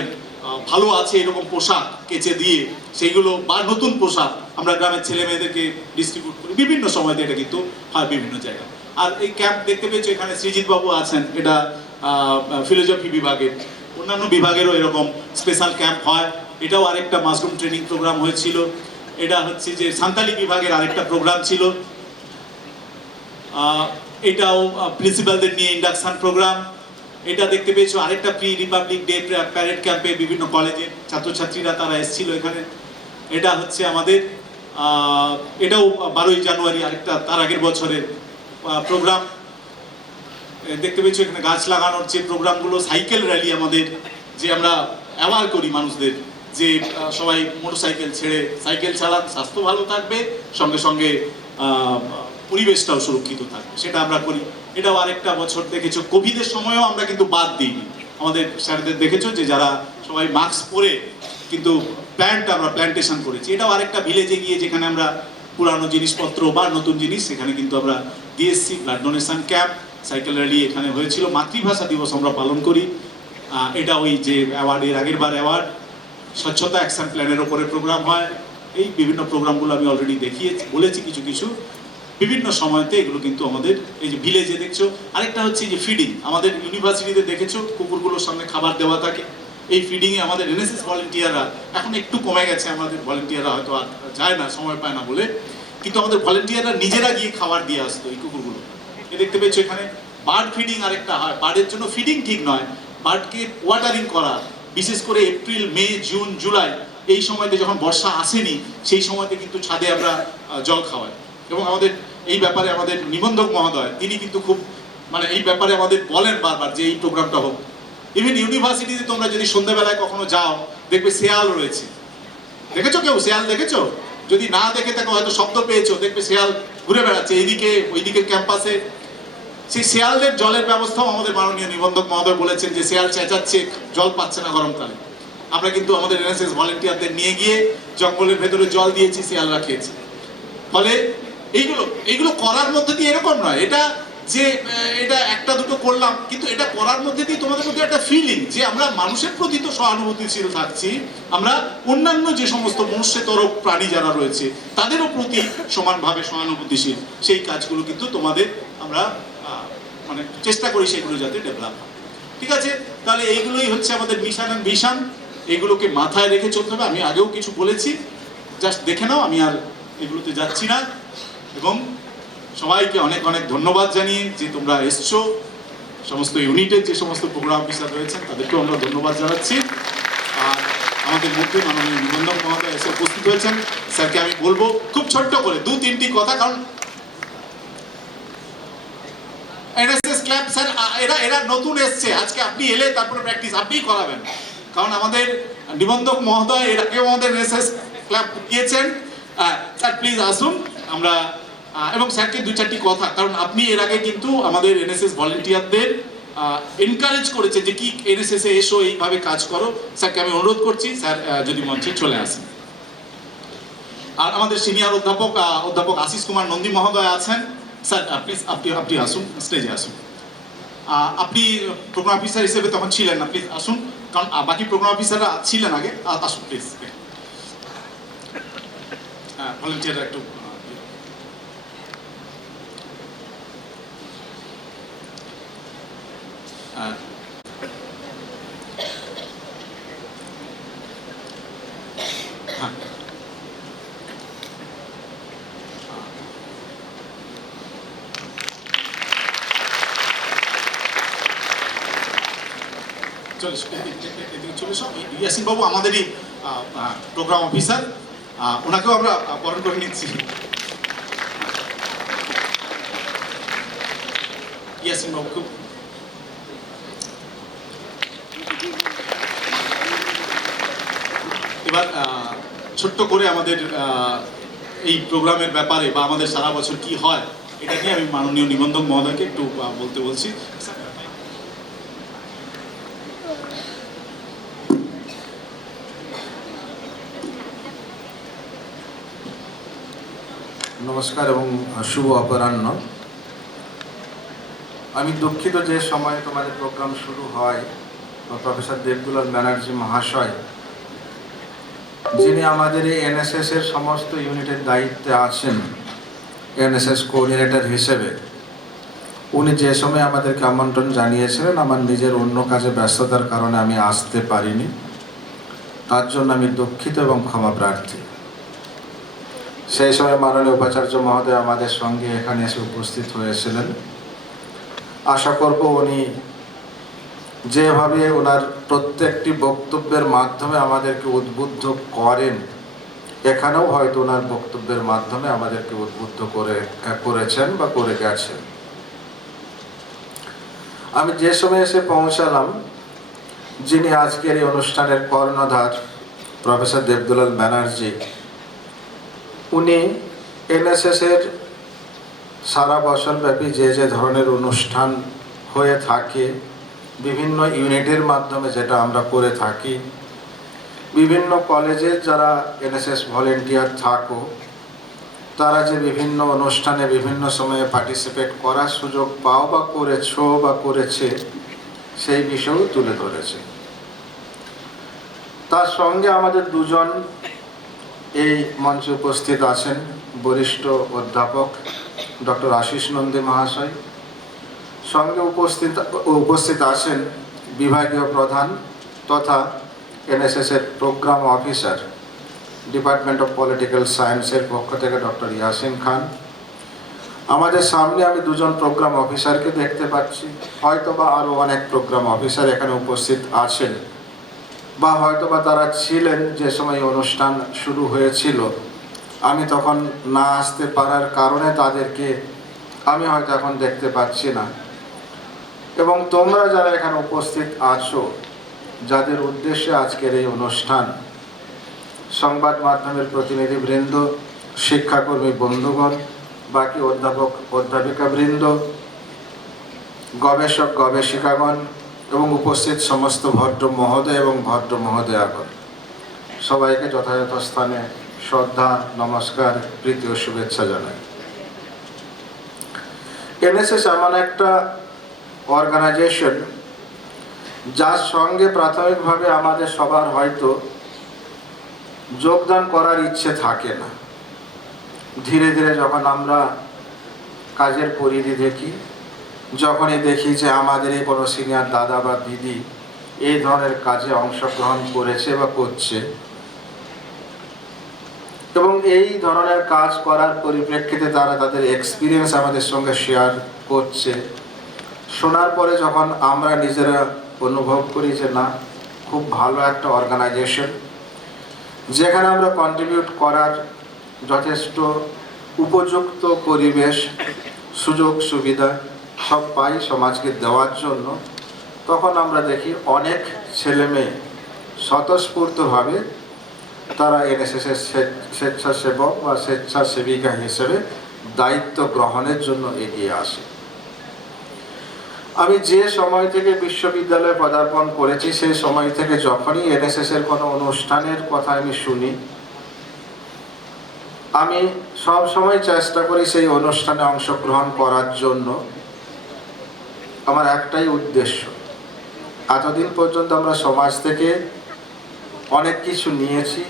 ভালো আছে এরকম পোশাক কেচে দিয়ে সেইগুলো, বা নতুন পোশাক আমরা গ্রামের ছেলে মেয়েদেরকে ডিস্ট্রিবিউট করি বিভিন্ন সময়তে, এটা কিন্তু হয় বিভিন্ন জায়গায়। আর এই ক্যাম্প দেখতে পেয়েছো এখানে সৃজিত বাবু আছেন, এটা ফিলোজফি বিভাগের, অন্যান্য বিভাগেরও এরকম স্পেশাল ক্যাম্প হয়। এটাও আরেকটা মাশরুম ট্রেনিং প্রোগ্রাম হয়েছিল। এটা হচ্ছে যে সান্তালি বিভাগের আরেকটা প্রোগ্রাম ছিল, এটাও প্রিন্সিপালদের নিয়ে ইন্ডাকশন প্রোগ্রাম। এটা দেখতে পেয়েছো আরেকটা প্রি রিপাবলিক ডে প্যারেড ক্যাম্পে বিভিন্ন কলেজের ছাত্রছাত্রীরা তারা এসেছিল এখানে। এটা হচ্ছে আমাদের এটাও 12 জানুয়ারি আরেকটা তার আগের বছরের প্রোগ্রাম। দেখতে পেয়েছো এখানে গাছ লাগানোর যে প্রোগ্রামগুলো, সাইকেল র্যালি আমাদের, যে আমরা অ্যাওয়ার করি মানুষদের যে সবাই মোটরসাইকেল ছেড়ে সাইকেল চালান, স্বাস্থ্য ভালো থাকবে, সঙ্গে সঙ্গে পরিবেশটাও সুরক্ষিত থাকবে, সেটা আমরা করি। এটাও আরেকটা বছর দেখেছো। কোভিডের সময়ও আমরা কিন্তু বাদ দিইনি, আমাদের স্যারদের দেখেছো যে যারা সবাই মাস্ক পরে কিন্তু আমরা প্ল্যান্টেশন করেছি। এটাও আরেকটা ভিলেজে গিয়ে যেখানে আমরা পুরানো জিনিসপত্র বা নতুন জিনিস সেখানে কিন্তু আমরা দিয়ে এসেছি। Blood donation camp, cycle rally এখানে হয়েছিল। মাতৃভাষা দিবস আমরা পালন করি, এটা ওই যে অ্যাওয়ার্ডের আগের বার অ্যাওয়ার্ড। স্বচ্ছতা অ্যাকশন প্ল্যানের ওপরে প্রোগ্রাম হয়। এই বিভিন্ন প্রোগ্রামগুলো আমি অলরেডি বলেছি কিছু কিছু বিভিন্ন সময়তে, এগুলো কিন্তু আমাদের এই যে ভিলেজে দেখছো। আরেকটা হচ্ছে যে ফিডিং, আমাদের ইউনিভার্সিটিতে দেখেছো কুকুরগুলোর সামনে খাবার দেওয়া থাকে। এই ফিডিংয়ে আমাদের এনএসএস ভলেন্টিয়াররা, এখন একটু কমে গেছে, আমাদের ভলেন্টিয়াররা হয়তো আর যায় না, সময় পায় না বলে, কিন্তু আমাদের ভলেন্টিয়াররা নিজেরা গিয়ে খাবার দিয়ে আসতো এই কুকুরগুলো। এ দেখতে পেয়েছো এখানে বার্ড ফিডিং আরেকটা হয়। বার্ডের জন্য ফিডিং ঠিক নয়, বার্ডকে ওয়াটারিং করা, বিশেষ করে এপ্রিল, মে, জুন, জুলাই এই সময়তে যখন বর্ষা আসেনি সেই সময়তে কিন্তু ছাদে আমরা জল খাওয়াই। এবং আমাদের এই ব্যাপারে আমাদের নিবন্ধক মহোদয় তিনি কিন্তু খুব মানে এই ব্যাপারে আমাদের বলেন বারবার যে এই প্রোগ্রামটা হোক। ইভেন ইউনিভার্সিটিতে তোমরা যদি সন্ধ্যাবেলায় কখনো যাও দেখবে শেয়াল রয়েছে, দেখেছো কেউ শেয়াল দেখেছো? যদি না দেখে থাকো হয়তো শব্দ পেয়েছো, দেখবে শেয়াল ঘুরে বেড়াচ্ছে এইদিকে ওইদিকে ক্যাম্পাসে। সেই শেয়ালদের জলের ব্যবস্থাও আমাদের মাননীয় নিবন্ধক মহোদয় বলেছেন যে শেয়াল চেঁচাচ্ছে, জল পাচ্ছে না গরমকালে। আমরা কিন্তু আমাদের এনএসএস ভলেন্টিয়ারদের নিয়ে গিয়ে জঙ্গলের ভেতরে জল দিয়েছি, শেয়ালরা খেয়েছে। ফলে এইগুলো করার মধ্যে দিয়ে এরকম নয় এটা যে এটা একটা দুটো করলাম, কিন্তু এটা করার মধ্যে দিয়ে তোমাদের মধ্যে একটা ফিলিং যে আমরা মানুষের প্রতি তো সহানুভূতিশীল থাকছি, আমরা অন্যান্য যে সমস্ত মনুষ্যতর প্রাণী যারা রয়েছে তাদেরও প্রতি সমানভাবে সহানুভূতিশীল। সেই কাজগুলো কিন্তু তোমাদের আমরা মানে চেষ্টা করি সেগুলো যাতে ডেভেলপ হয়। ঠিক আছে, তাহলে এইগুলোই হচ্ছে আমাদের মিশন অ্যান্ড ভিশন। এগুলোকে মাথায় রেখে চলতে হবে। আমি আগেও কিছু বলেছি, জাস্ট দেখে নাও, আমি আর এগুলোতে যাচ্ছি না। এবং সবাইকে অনেক অনেক ধন্যবাদ জানিয়ে যে তোমরা এসছো, সমস্ত ইউনিটের যে সমস্ত প্রোগ্রাম অফিসার রয়েছেন তাদেরকেও আমরা ধন্যবাদ জানাচ্ছি। আর আমাদের মধ্যে মাননীয় নিবন্ধক মহোদয় এসে উপস্থিত হয়েছেন, স্যারকে আমি বলবো খুব ছোট্ট করে 2-3টি কথা, কারণ এনএসএস ক্লাব স্যার, এরা এরা নতুন এসছে, আজকে আপনি এলে তারপরে প্র্যাকটিস আপনিই করাবেন, কারণ আমাদের নিবন্ধক মহোদয় এর আগেও আমাদের এনএসএস ক্লাব গিয়েছেন। স্যার প্লিজ আসুন, আমরা এবং স্যারকে 2-4টি কথা, কারণ আপনি এর আগে কিন্তু আমাদের এনএসএস ভলেন্টিয়ারদের এনকারেজ করেছে যে কি এনএসএস এ এসো, এইভাবে কাজ করো। স্যারকে আমি অনুরোধ করছি স্যার যদি মঞ্চে চলে আসেন। আর আমাদের সিনিয়র অধ্যাপক আশিস কুমার নন্দী মহোদয় আছেন। স্যার প্লিজ আপনি আসুন, স্টেজে আসুন। আপনি প্রোগ্রাম অফিসার হিসেবে তখন ছিলেন না, প্লিজ আসুন, কারণ বাকি প্রোগ্রাম অফিসাররা ছিলেন আগে। আসুন প্লিজ। ভলেন্টিয়াররা একটু চলে এসো। ইয়াসিন বাবু আমাদেরই প্রোগ্রাম অফিসার, ওনাকেও আমরা বরণ করে নিচ্ছি। ইয়াসিন বাবু খুব এবার ছোট্ট করে আমাদের এই প্রোগ্রামের ব্যাপারে বা আমাদের সারা বছর কি হয় এটা নিয়ে আমি মাননীয় নিবন্ধক মহোদয়কে একটু বলতে বলছি। নমস্কার এবং শুভ অপরাহ্ন। আমি দুঃখিত যে সময় তোমাদের প্রোগ্রাম শুরু হয়, প্রফেসর দেবদুলাল ব্যানার্জি মহাশয়, যিনি আমাদের এই এনএসএস এর সমস্ত ইউনিটের দায়িত্বে আছেন এনএসএস কোঅর্ডিনেটর হিসেবে, উনি যে সময় আমাদেরকে আমন্ত্রণ জানিয়েছিলেন, আমার নিজের অন্য কাজে ব্যস্ততার কারণে আমি আসতে পারিনি, তার জন্য আমি দুঃখিত এবং ক্ষমা প্রার্থী। সেই সময় মাননীয় উপাচার্য মহোদয় আমাদের সঙ্গে এখানে এসে উপস্থিত হয়েছিলেন। আশা করব উনি যেভাবে ওনার প্রত্যেকটি বক্তব্যের মাধ্যমে আমাদেরকে উদ্বুদ্ধ করেন, এখানেও হয়তো ওনার বক্তব্যের মাধ্যমে আমাদেরকে উদ্বুদ্ধ করেছেন বা করে গেছেন। আমি যে সময় এসে পৌঁছালাম, যিনি আজকের এই অনুষ্ঠানের কর্ণধার প্রফেসর দেবদুলাল ব্যানার্জি, উনি এনএসএস এর সারা বছরব্যাপী যে যে ধরনের অনুষ্ঠান হয়ে থাকে, বিভিন্ন ইউনিটের মাধ্যমে যেটা আমরা করে থাকি, বিভিন্ন কলেজের যারা এনএসএস ভলেন্টিয়ার থাকো, তারা যে বিভিন্ন অনুষ্ঠানে বিভিন্ন সময়ে পার্টিসিপেট করার সুযোগ পাও বা করেছো বা করেছে, সেই বিষয়েও তুলে ধরেছে। তার সঙ্গে আমাদের দুজন এই মঞ্চে উপস্থিত আছেন বরিষ্ঠ অধ্যাপক ডক্টর আশিস নন্দী মহাশয়, সঙ্গে উপস্থিত আছেন বিভাগীয় প্রধান তথা এনএসএস এর program officer department of political সায়েন্সের পক্ষ থেকে ডক্টর ইয়াসিন খান। আমাদের সামনে আমি দুজন প্রোগ্রাম অফিসারকে দেখতে পাচ্ছি, হয়তোবা আরও অনেক প্রোগ্রাম অফিসার এখানে উপস্থিত আছেন বা হয়তোবা তারা ছিলেন যে সময় অনুষ্ঠান শুরু হয়েছিল। আমি তখন না আসতে পারার কারণে তাদেরকে আমি হয়তো এখন দেখতে পাচ্ছি না। এবং তোমরা যারা এখানে উপস্থিত আছো, যাদের উদ্দেশ্যে আজকের এই অনুষ্ঠান, সংবাদ মাধ্যমের প্রতিনিধিবৃন্দ, শিক্ষাকর্মী বন্ধুগণ, বাকি অধ্যাপক অধ্যাপিকাবৃন্দ, গবেষক গবেষিকাগণ এবং উপস্থিত সমস্ত ভদ্র মহোদয় এবং ভদ্র মহোদয়াগণ, সবাইকে যথাযথ স্থানে শ্রদ্ধা, নমস্কার, প্রীতি ও শুভেচ্ছা জানাই। এনএসএস এমন একটা অর্গানাইজেশন যার সঙ্গে প্রাথমিকভাবে আমাদের সবার হয়তো যোগদান করার ইচ্ছে থাকে না। ধীরে ধীরে যখন আমরা কাজের পরিধি দেখি, যখনই দেখি যে আমাদের এই কোনো সিনিয়র দাদা বা দিদি এই ধরনের কাজে অংশগ্রহণ করেছে বা করছে, এবং এই ধরনের কাজ করার পরিপ্রেক্ষিতে তারা তাদের এক্সপিরিয়েন্স আমাদের সঙ্গে শেয়ার করছে, শোনার পরে যখন আমরা নিজেরা অনুভব করি যে না, খুব ভালো একটা অর্গানাইজেশন, যেখানে আমরা কন্ট্রিবিউট করার যথেষ্ট উপযুক্ত পরিবেশ, সুযোগ সুবিধা সব পাই সমাজকে দেওয়ার জন্য, তখন আমরা দেখি অনেক ছেলে মেয়ে স্বতঃস্ফূর্তভাবে তারা এনএসএসের স্বেচ্ছাসেবক বা স্বেচ্ছাসেবিকা হিসেবে দায়িত্ব গ্রহণের জন্য এগিয়ে আসে। আমি যে সময় থেকে বিশ্ববিদ্যালয়ে পদার্পণ করেছি সেই সময় থেকে যখনই এনএসএসের কোনো অনুষ্ঠানের কথা আমি শুনি, আমি সব সময় চেষ্টা করি সেই অনুষ্ঠানে অংশগ্রহণ করার জন্য। আমার একটাই উদ্দেশ্য, এতদিন পর্যন্ত আমরা সমাজ থেকে অনেক কিছু নিয়েছি,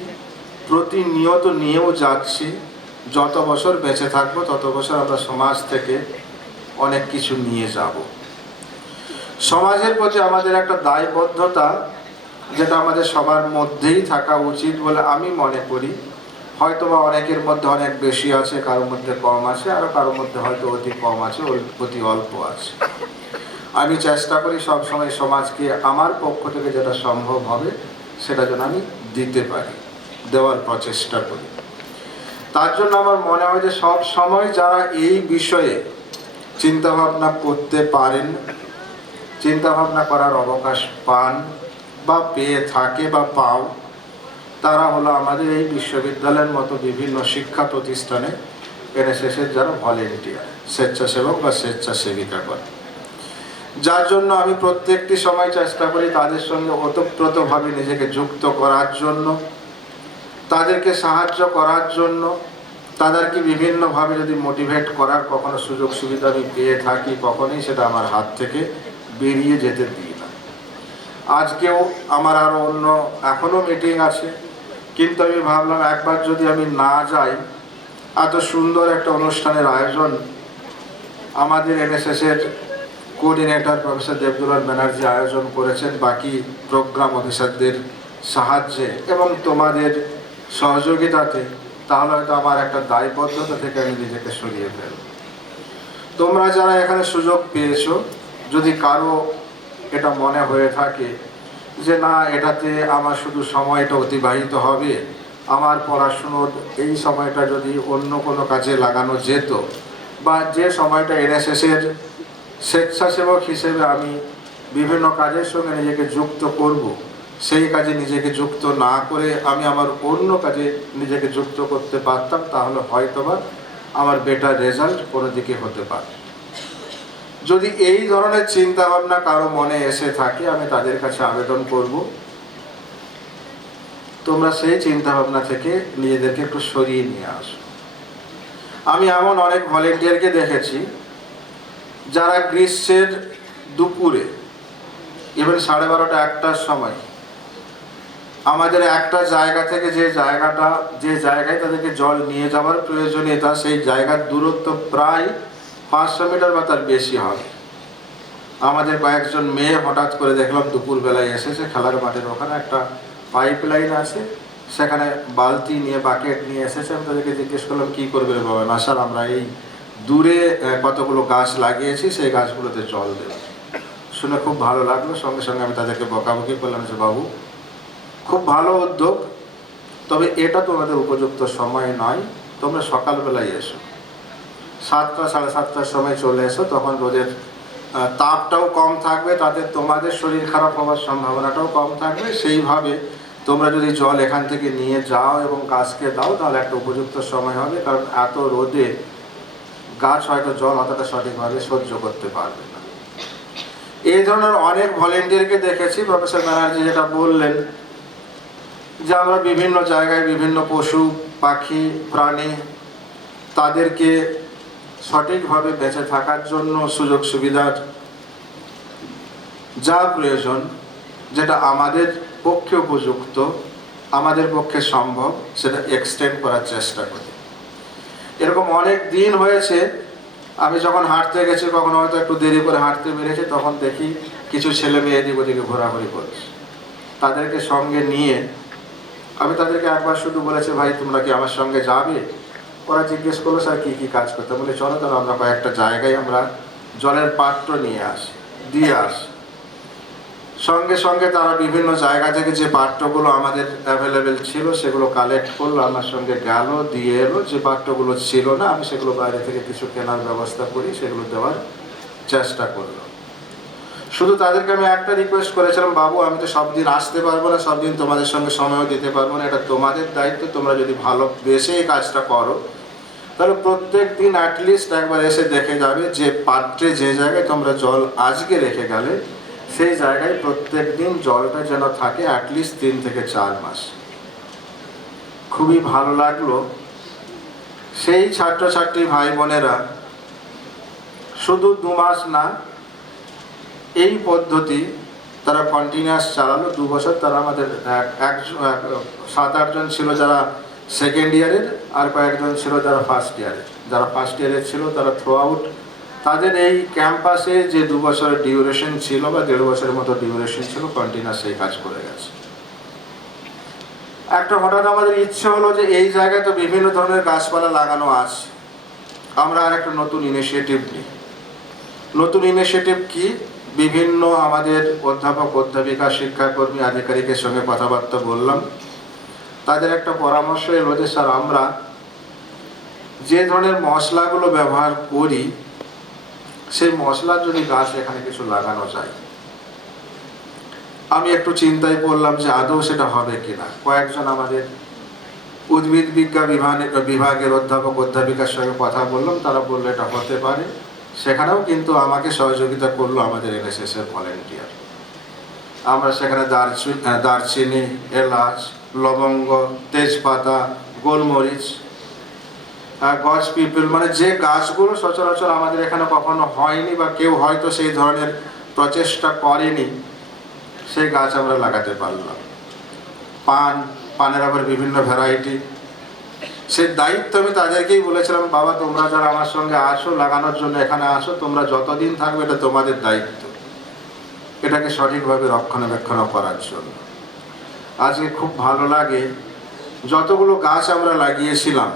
প্রতিনিয়ত নিয়েও যাচ্ছি। যত বছর বেঁচে থাকবো তত বছর আমরা সমাজ থেকে অনেক কিছু নিয়ে যাব। সমাজের প্রতি আমাদের একটা দায়বদ্ধতা, যেটা আমাদের সবার মধ্যেই থাকা উচিত বলে আমি মনে করি। হয়তোবা অনেকের মধ্যে অনেক বেশি আছে, কারোর মধ্যে কম আছে, আর কারোর মধ্যে হয়তো অতি কম আছে, অতি অল্প আছে। আমি চেষ্টা করি সবসময় সমাজকে আমার পক্ষ থেকে যেটা সম্ভব হবে সেটা যেন আমি দিতে পারি, দেওয়ার প্রচেষ্টা করি। তার জন্য আমার মনে হয় যে সব সময় যারা এই বিষয়ে চিন্তাভাবনা করতে পারেন, চিন্তাভাবনা করার অবকাশ পান বা পেয়ে থাকে বা পাও, তারা হলো আমাদের এই বিশ্ববিদ্যালয়ের মতো বিভিন্ন শিক্ষা প্রতিষ্ঠানে এনএসএসের যারা ভলেন্টিয়ার, স্বেচ্ছাসেবক বা স্বেচ্ছাসেবিকা করে। যার জন্য আমি প্রত্যেকটি সময় চেষ্টা করি তাদের সঙ্গে ওতপ্রোতভাবে নিজেকে যুক্ত করার জন্য, তাদেরকে সাহায্য করার জন্য, তাদেরকে বিভিন্নভাবে যদি মোটিভেট করার কখনো সুযোগ সুবিধা আমি পেয়ে থাকি, কখনোই সেটা আমার হাত থেকে বেরিয়ে যেতে দিই না। আজকেও আমার আরও অন্য এখনও মিটিং আছে, কিন্তু আমি ভাবলাম একবার যদি আমি না যাই, এত সুন্দর একটা অনুষ্ঠানের আয়োজন আমাদের এনএসএসের কোঅর্ডিনেটর প্রফেসর দেবদুলাল ব্যানার্জি আয়োজন করেছেন বাকি প্রোগ্রাম অফিসারদের সাহায্যে এবং তোমাদের সহযোগিতাতে, তাহলে হয়তো আমার একটা দায়বদ্ধতা থেকে আমি নিজেকে সরিয়ে ফেলব। তোমরা যারা এখানে সুযোগ পেয়েছো, যদি কারো এটা মনে হয়ে থাকে যে না, এটাতে আমার শুধু সময়টা অতিবাহিত হবে, আমার পড়াশুনোর এই সময়টা যদি অন্য কোনো কাজে লাগানো যেত, বা যে সময়টা এনএসএসের স্বেচ্ছাসেবক হিসেবে আমি বিভিন্ন কাজের সঙ্গে নিজেকে যুক্ত করব, সেই কাজে নিজেকে যুক্ত না করে আমি আমার অন্য কাজে নিজেকে যুক্ত করতে পারতাম, তাহলে হয়তোবা আমার বেটার রেজাল্ট কোনো দিকে হতে পারে। যদি এই ধরনের চিন্তা ভাবনা কারো মনে এসে থাকে, আমি তাদের কাছে আবেদন করব তোমরা সেই চিন্তা ভাবনা থেকে নিজেদেরকে একটু সরিয়ে নিয়ে আসো। আমি এমন অনেক ভলেন্টিয়ারকে দেখেছি যারা গ্রীষ্মের দুপুরে, ইভেন 12:30 1টার সময় আমাদের একটা জায়গা থেকে যে জায়গায় তাদেরকে জল নিয়ে যাওয়ার প্রয়োজনীয়তা, সেই জায়গার দূরত্ব প্রায় 500 মিটার বা তার বেশি হবে। আমাদের কয়েকজন মেয়ে হঠাৎ করে দেখলাম দুপুরবেলায় এসেছে, খেলার মাঠের ওখানে একটা পাইপ লাইন আছে, সেখানে বালতি নিয়ে বাকেট নিয়ে এসেছে। আমি তাদেরকে জিজ্ঞেস করলাম কী করবে রে বাবা? না স্যার, আমরা এই দূরে কতগুলো গাছ লাগিয়েছি, সেই গাছগুলোতে জল দেব। শুনে খুব ভালো লাগলো। সঙ্গে সঙ্গে আমি তাদেরকে বকাবকি করলাম যে বাবু, খুব ভালো উদ্যোগ, তবে এটা তোমাদের উপযুক্ত সময় নয়, তোমরা সকালবেলায় এসো, 7টা 7:30টার সময় চলে এসো, তখন রোদের তাপটাও কম থাকবে, তাতে তোমাদের শরীর খারাপ হওয়ার সম্ভাবনাটাও কম থাকবে। সেইভাবে তোমরা যদি জল এখান থেকে নিয়ে যাও এবং গাছকে দাও, তাহলে একটা উপযুক্ত সময় হবে, কারণ এত রোদে গাছ হয়তো জল অতটা সঠিকভাবে সহ্য করতে পারবে না। এই ধরনের অনেক ভলেন্টিয়ারকে দেখেছি। প্রফেসর ব্যানার্জি যেটা বললেন যে আমরা বিভিন্ন জায়গায় বিভিন্ন পশু পাখি প্রাণী, তাদেরকে সঠিকভাবে বেঁচে থাকার জন্য সুযোগ সুবিধার যা প্রয়োজন, যেটা আমাদের পক্ষে উপযুক্ত, আমাদের পক্ষে সম্ভব, সেটা এক্সটেন্ড করার চেষ্টা করি। এরকম অনেক দিন হয়েছে আমি যখন হাঁটতে গেছি, কখনো হয়তো একটু দেরি করে হাঁটতে বেরিয়েছি, তখন দেখি কিছু ছেলে মেয়ে এদিক ওদিকে ঘোরাঘুরি করছে। তাদেরকে সঙ্গে নিয়ে আমি তাদেরকে একবার শুধু বলেছি, ভাই তোমরা কি আমার সঙ্গে যাবে? ওরা জিজ্ঞেস করলো স্যার কী কী কাজ করতে? বলে চলো তাহলে আমরা কয়েকটা জায়গায় আমরা জলের পাত্র নিয়ে আসি, দিয়ে আসি। সঙ্গে সঙ্গে তারা বিভিন্ন জায়গা থেকে যে পাত্রগুলো আমাদের অ্যাভেলেবেল ছিল সেগুলো কালেক্ট করলো, আমার সঙ্গে গেল, দিয়ে এলো। যে পাত্রগুলো ছিল না, আমি সেগুলো বাইরে থেকে কিছু কেনার ব্যবস্থা করি, সেগুলো দেওয়ার চেষ্টা করলো। শুধু তাদেরকে আমি একটা রিকোয়েস্ট করেছিলাম, বাবু আমি তো সব দিন আসতে পারবো না, সব দিন তোমাদের সঙ্গে সময়ও দিতে পারবো না, এটা তোমাদের দায়িত্ব, তোমরা যদি ভালোবেসে এই কাজটা করো তাহলে প্রত্যেক দিন অ্যাটলিস্ট একবার এসে দেখে যাবে যে পাত্রে যে জায়গায় তোমরা জল আজকে রেখে গেলে সেই জায়গায় প্রত্যেক দিন জলটা যেন থাকে অ্যাটলিস্ট 3 থেকে 4 মাস। খুবই ভালো লাগলো। সেই ছাত্রছাত্রী ভাই বোনেরা শুধু 2 মাস না, এই পদ্ধতি তারা কন্টিনিউয়াস চালালো 2 বছর। তারা আমাদের 7-8 জন ছিল যারা সেকেন্ড ইয়ারের, আর কয়েকজন ছিল যারা ফার্স্ট ইয়ারের। যারা ফার্স্ট ইয়ারের ছিল তারা থ্রু আউট তাদের এই ক্যাম্পাসে যে 2 বছরের ডিউরেশন ছিল বা 1.5 বছরের মতো ডিউরেশন ছিল, কন্টিনিউয়াস এই কাজ করে গেছে। একটা হঠাৎ আমাদের ইচ্ছে হলো যে এই জায়গায় তো বিভিন্ন ধরনের গাছপালা লাগানো আছে, আমরা আর একটা নতুন ইনিশিয়েটিভ নিই। নতুন ইনিশিয়েটিভ কি? বিভিন্ন আমাদের অধ্যাপক অধ্যাপিকা শিক্ষাকর্মী আধিকারিকের সঙ্গে কথাবার্তা বললাম। তাদের একটা পরামর্শ এলো যে স্যার আমরা যে ধরনের মশলাগুলো ব্যবহার করি সেই মশলার যদি গাছ এখানে কিছু লাগানো যায়। আমি একটু চিন্তায় পড়লাম যে আদৌ সেটা হবে কিনা। কয়েকজন আমাদের উদ্ভিদ বিজ্ঞান বিভাগের অধ্যাপক অধ্যাপিকার সঙ্গে কথা বললাম, তারা বললো এটা হতে পারে। সেখানেও কিন্তু আমাকে সহযোগিতা করলো আমাদের এনএসএস এর ভলেন্টিয়ার। আমরা সেখানে দারচিনি, এলাচ, লবঙ্গ, তেজপাতা, গোলমরিচ, গজ পিপল, মানে যে গাছগুলো সচরাচর আমাদের এখানে কখনো হয়নি বা কেউ হয়তো সেই ধরনের প্রচেষ্টা করেনি, সেই গাছ আমরা লাগাতে পারলাম। পানের আবার বিভিন্ন ভ্যারাইটি। সেই দায়িত্ব আমি তাদেরকেই বলেছিলাম, বাবা তোমরা যারা আমার সঙ্গে আসো লাগানোর জন্য এখানে আসো, তোমরা যতদিন থাকবে এটা তোমাদের দায়িত্ব, এটাকে সঠিকভাবে রক্ষণাবেক্ষণ করার জন্য। আজকে খুব ভালো লাগে, যতগুলো গাছ আমরা লাগিয়েছিলাম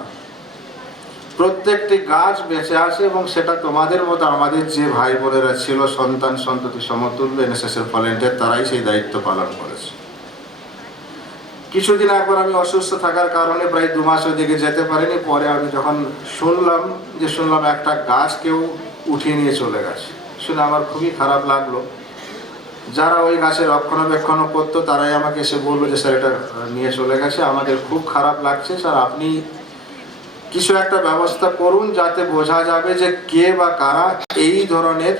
প্রত্যেকটি গাছ বেঁচে আছে, এবং সেটা তোমাদের মতো আমাদের যে ভাই বোনেরা ছিল সন্তান সন্ততি সমতুল্য এনএসএস এর ভলেন্টিয়ার, তারাই সেই দায়িত্ব পালন করেছে। কিছুদিন একবার আমি অসুস্থ থাকার কারণে প্রায় 2 মাস ওইদিকে যেতে পারিনি। পরে আমি যখন শুনলাম একটা গাছ কেউ উঠিয়ে নিয়ে চলে গেছে, শুনে আমার খুবই খারাপ লাগলো। যারা ওই গাছের রক্ষণাবেক্ষণ করতো তারাই আমাকে এসে বললো যে স্যার এটা নিয়ে চলে গেছে, আমাদের খুব খারাপ লাগছে, স্যার আপনি কিছু একটা ব্যবস্থা করুন যাতে বোঝা যাবে যে কে বা কারা এই ধরনের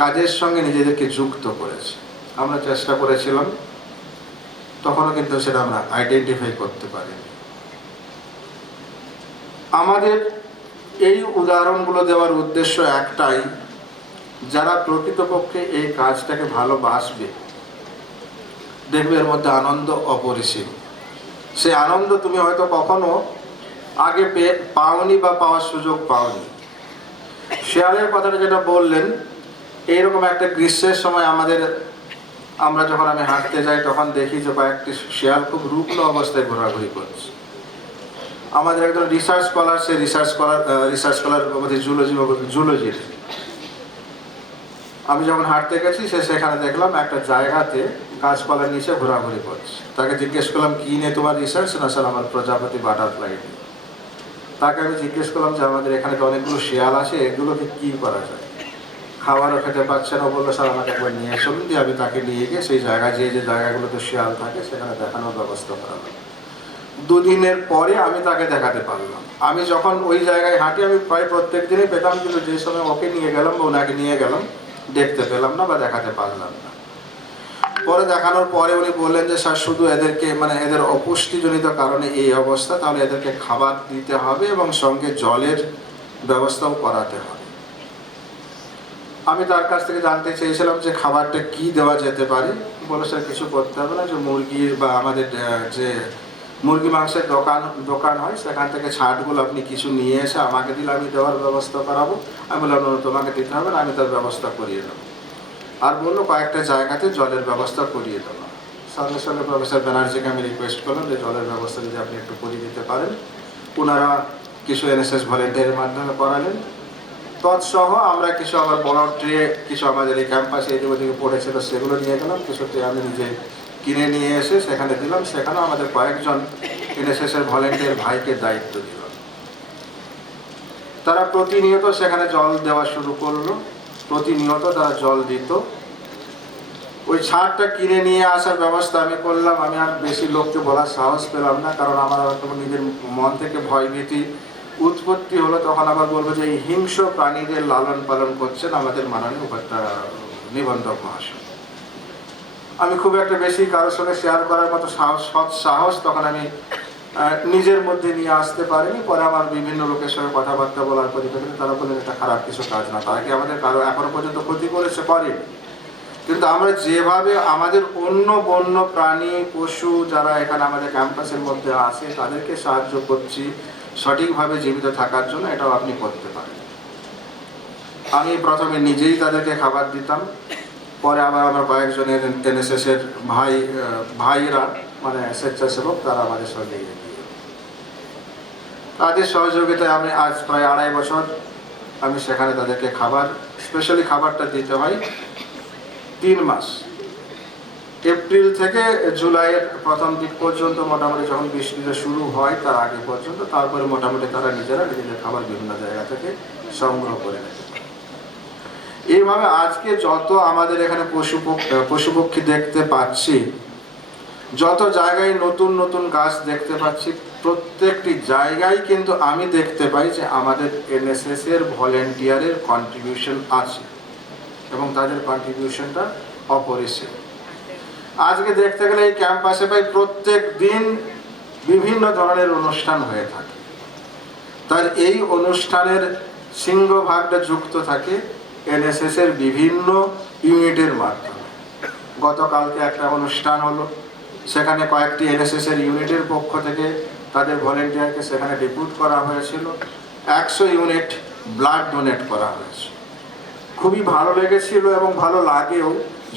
কাজের সঙ্গে নিজেদেরকে যুক্ত করেছে। আমরা চেষ্টা করেছিলাম, তখনও কিন্তু সেটা আমরা আইডেন্টিফাই করতে পারিনি। আমাদের এই উদাহরণগুলো দেওয়ার উদ্দেশ্য একটাই, যারা প্রকৃতপক্ষে এই কাজটাকে ভালোবাসবে দেখবে এর মধ্যে আনন্দ অপরিসীম। সেই আনন্দ তুমি হয়তো কখনো আগে পাওনি বা পাওয়ার সুযোগ পাওনি। শেয়ালের কথাটা যেটা বললেন, এইরকম একটা গ্রীষ্মের সময় আমরা যখন আমি হাঁটতে যাই তখন দেখি যে কয়েকটি শেয়াল খুব রুগ্ন অবস্থায় ঘোরাঘুরি করছে। আমাদের একজন রিসার্চ স্কলার, সে রিসার্চ স্কলার জুলজির, আমি যখন হাঁটতে গেছি সেখানে দেখলাম একটা জায়গাতে গাছপালার নিচে ঘোরাঘুরি করছে। তাকে জিজ্ঞেস করলাম কি নিয়ে তোমার রিসার্চ? না স্যার আমার প্রজাপতি বাটারফ্লাই নিয়ে। তাকে আমি জিজ্ঞেস করলাম যে আমাদের এখানে তো অনেকগুলো শেয়াল আছে, এগুলোকে কি করা যায়? খাবারও খেতে পাচ্ছে না, বললো স্যার আমাকে একবার নিয়ে চলুন। দিয়ে আমি তাকে নিয়ে গিয়ে সেই জায়গায় যে জায়গাগুলোতে শেয়াল থাকে সেখানে দেখানোর ব্যবস্থা করালাম। 2 দিনের পরে আমি তাকে দেখাতে পারলাম। আমি যখন ওই জায়গায় হাঁটি আমি প্রায় প্রত্যেক দিনই পেতাম, কিন্তু যে সময় ওকে নিয়ে গেলাম বা ওনাকে নিয়ে গেলাম দেখতে পেলাম না বা দেখাতে পারলাম না। পরে দেখানোর পরে উনি বললেন যে স্যার শুধু এদেরকে এদের অপুষ্টিজনিত কারণে এই অবস্থা, তাহলে এদেরকে খাবার দিতে হবে এবং সঙ্গে জলের ব্যবস্থাও করাতে হবে। আমি তার কাছ থেকে জানতে চেয়েছিলাম যে খাবারটা কি দেওয়া যেতে পারে। বলে স্যার কিছু করতে হবে না, যে মুরগি বা আমাদের যে মুরগি মাংসের দোকান হয় সেখান থেকে ছাটগুলো আপনি কিছু নিয়ে এসে আমাকে দিলে আমি দেওয়ার ব্যবস্থা করাবো। আমি বললাম তোমাকে দিতে হবে না, আমি তার ব্যবস্থা করিয়ে দেবো। আর বললো কয়েকটা জায়গাতে জলের ব্যবস্থা করিয়ে দেবো। সঙ্গে সঙ্গে প্রফেসর ব্যানার্জিকে আমি রিকোয়েস্ট করলাম যে জলের ব্যবস্থা যদি আপনি একটু করিয়ে দিতে পারেন। ওনারা কিছু এনএসএস ভলেন্টিয়ারের মাধ্যমে করালেন। তৎসহ আমরা কিছু আমার বড় ট্রে কিছু আমাদের এই ক্যাম্পাসে এদিকে ওদিকে পড়েছিল সেগুলো নিয়ে গেলাম। কিছু ট্রে আমি নিজে কিনে নিয়ে এসে সেখানে দিলাম। সেখানেও আমাদের কয়েকজন এনএসএস এর ভলেন্টিয়ার ভাইকে দায়িত্ব দিলাম। তারা প্রতিনিয়ত সেখানে জল দেওয়া শুরু করলো, প্রতিনিয়ত তারা জল দিত। ওই ছাদটা কিনে নিয়ে আসার ব্যবস্থা আমি করলাম। আমি আর বেশি লোককে বলার সাহস পেলাম না, কারণ আমার নিজের মন থেকে ভয়ভীতি উৎপত্তি হলো। তখন আবার বলবো যে এই হিংস্র প্রাণীদের লালন পালন করছেন আমাদের মাননীয় নিবন্ধক মহাশয়। আমি খুব একটা বেশি কারোর সঙ্গে শেয়ার করার মতো সাহস তখন আমি নিজের মধ্যে নিয়ে আসতে পারিনি। পরে আমার বিভিন্ন লোকের সঙ্গে কথাবার্তা বলার পরিপ্রেক্ষিতে তারা বললেন এটা খারাপ কিছু কাজ না, তারা কি আমাদের কারো এখনো পর্যন্ত ক্ষতি করেছে? করেনি। কিন্তু আমরা যেভাবে আমাদের অন্য বন্য প্রাণী পশু যারা এখানে আমাদের ক্যাম্পাসের মধ্যে আছে তাদেরকে সাহায্য করছি সঠিকভাবে জীবিত থাকার জন্য, এটাও আপনি করতে পারেন। আমি প্রথমে নিজেই তাদেরকে খাবার দিতাম, পরে আবার আমার কয়েকজন এনএসএস এর ভাইরা মানে স্বেচ্ছাসেবক তারা আমাদের সঙ্গে এগিয়ে গিয়ে তাদের সহযোগিতায় আমি আজ প্রায় 2.5 বছর আমি সেখানে তাদেরকে খাবার, স্পেশালি খাবারটা দিতে হয় 3 মাস, এপ্রিল থেকে জুলাইয়ের প্রথম দিক পর্যন্ত মোটামুটি যখন বৃষ্টিটা শুরু হয় তার আগে পর্যন্ত। তারপরে মোটামুটি তারা নিজেদের খাবার বিভিন্ন জায়গা থেকে সংগ্রহ করে নেয়। এইভাবে আজকে যত আমাদের এখানে পশু পক্ষী দেখতে পাচ্ছি, যত জায়গায় নতুন নতুন গাছ দেখতে পাচ্ছি, প্রত্যেকটি জায়গায় কিন্তু আমি দেখতে পাই যে আমাদের এনএসএস এর ভলেন্টিয়ারের কন্ট্রিবিউশন আছে এবং তাদের কন্ট্রিবিউশনটা অপরিসীম। আজকে দেখতে গেলে এই ক্যাম্পাসে প্রায় প্রত্যেক দিন বিভিন্ন ধরনের অনুষ্ঠান হয়ে থাকে। তার এই অনুষ্ঠানের সিংহভাগটা যুক্ত থাকে এনএসএস এর বিভিন্ন ইউনিটের মাধ্যমে। গতকালকে একটা অনুষ্ঠান হলো, সেখানে কয়েকটি এনএসএস এর ইউনিটের পক্ষ থেকে তাদের ভলেন্টিয়ারকে সেখানে ডেপুট করা হয়েছিল। 100 ইউনিট ব্লাড ডোনেট করা হয়েছে। খুবই ভালো লেগেছিল এবং ভালো লাগেও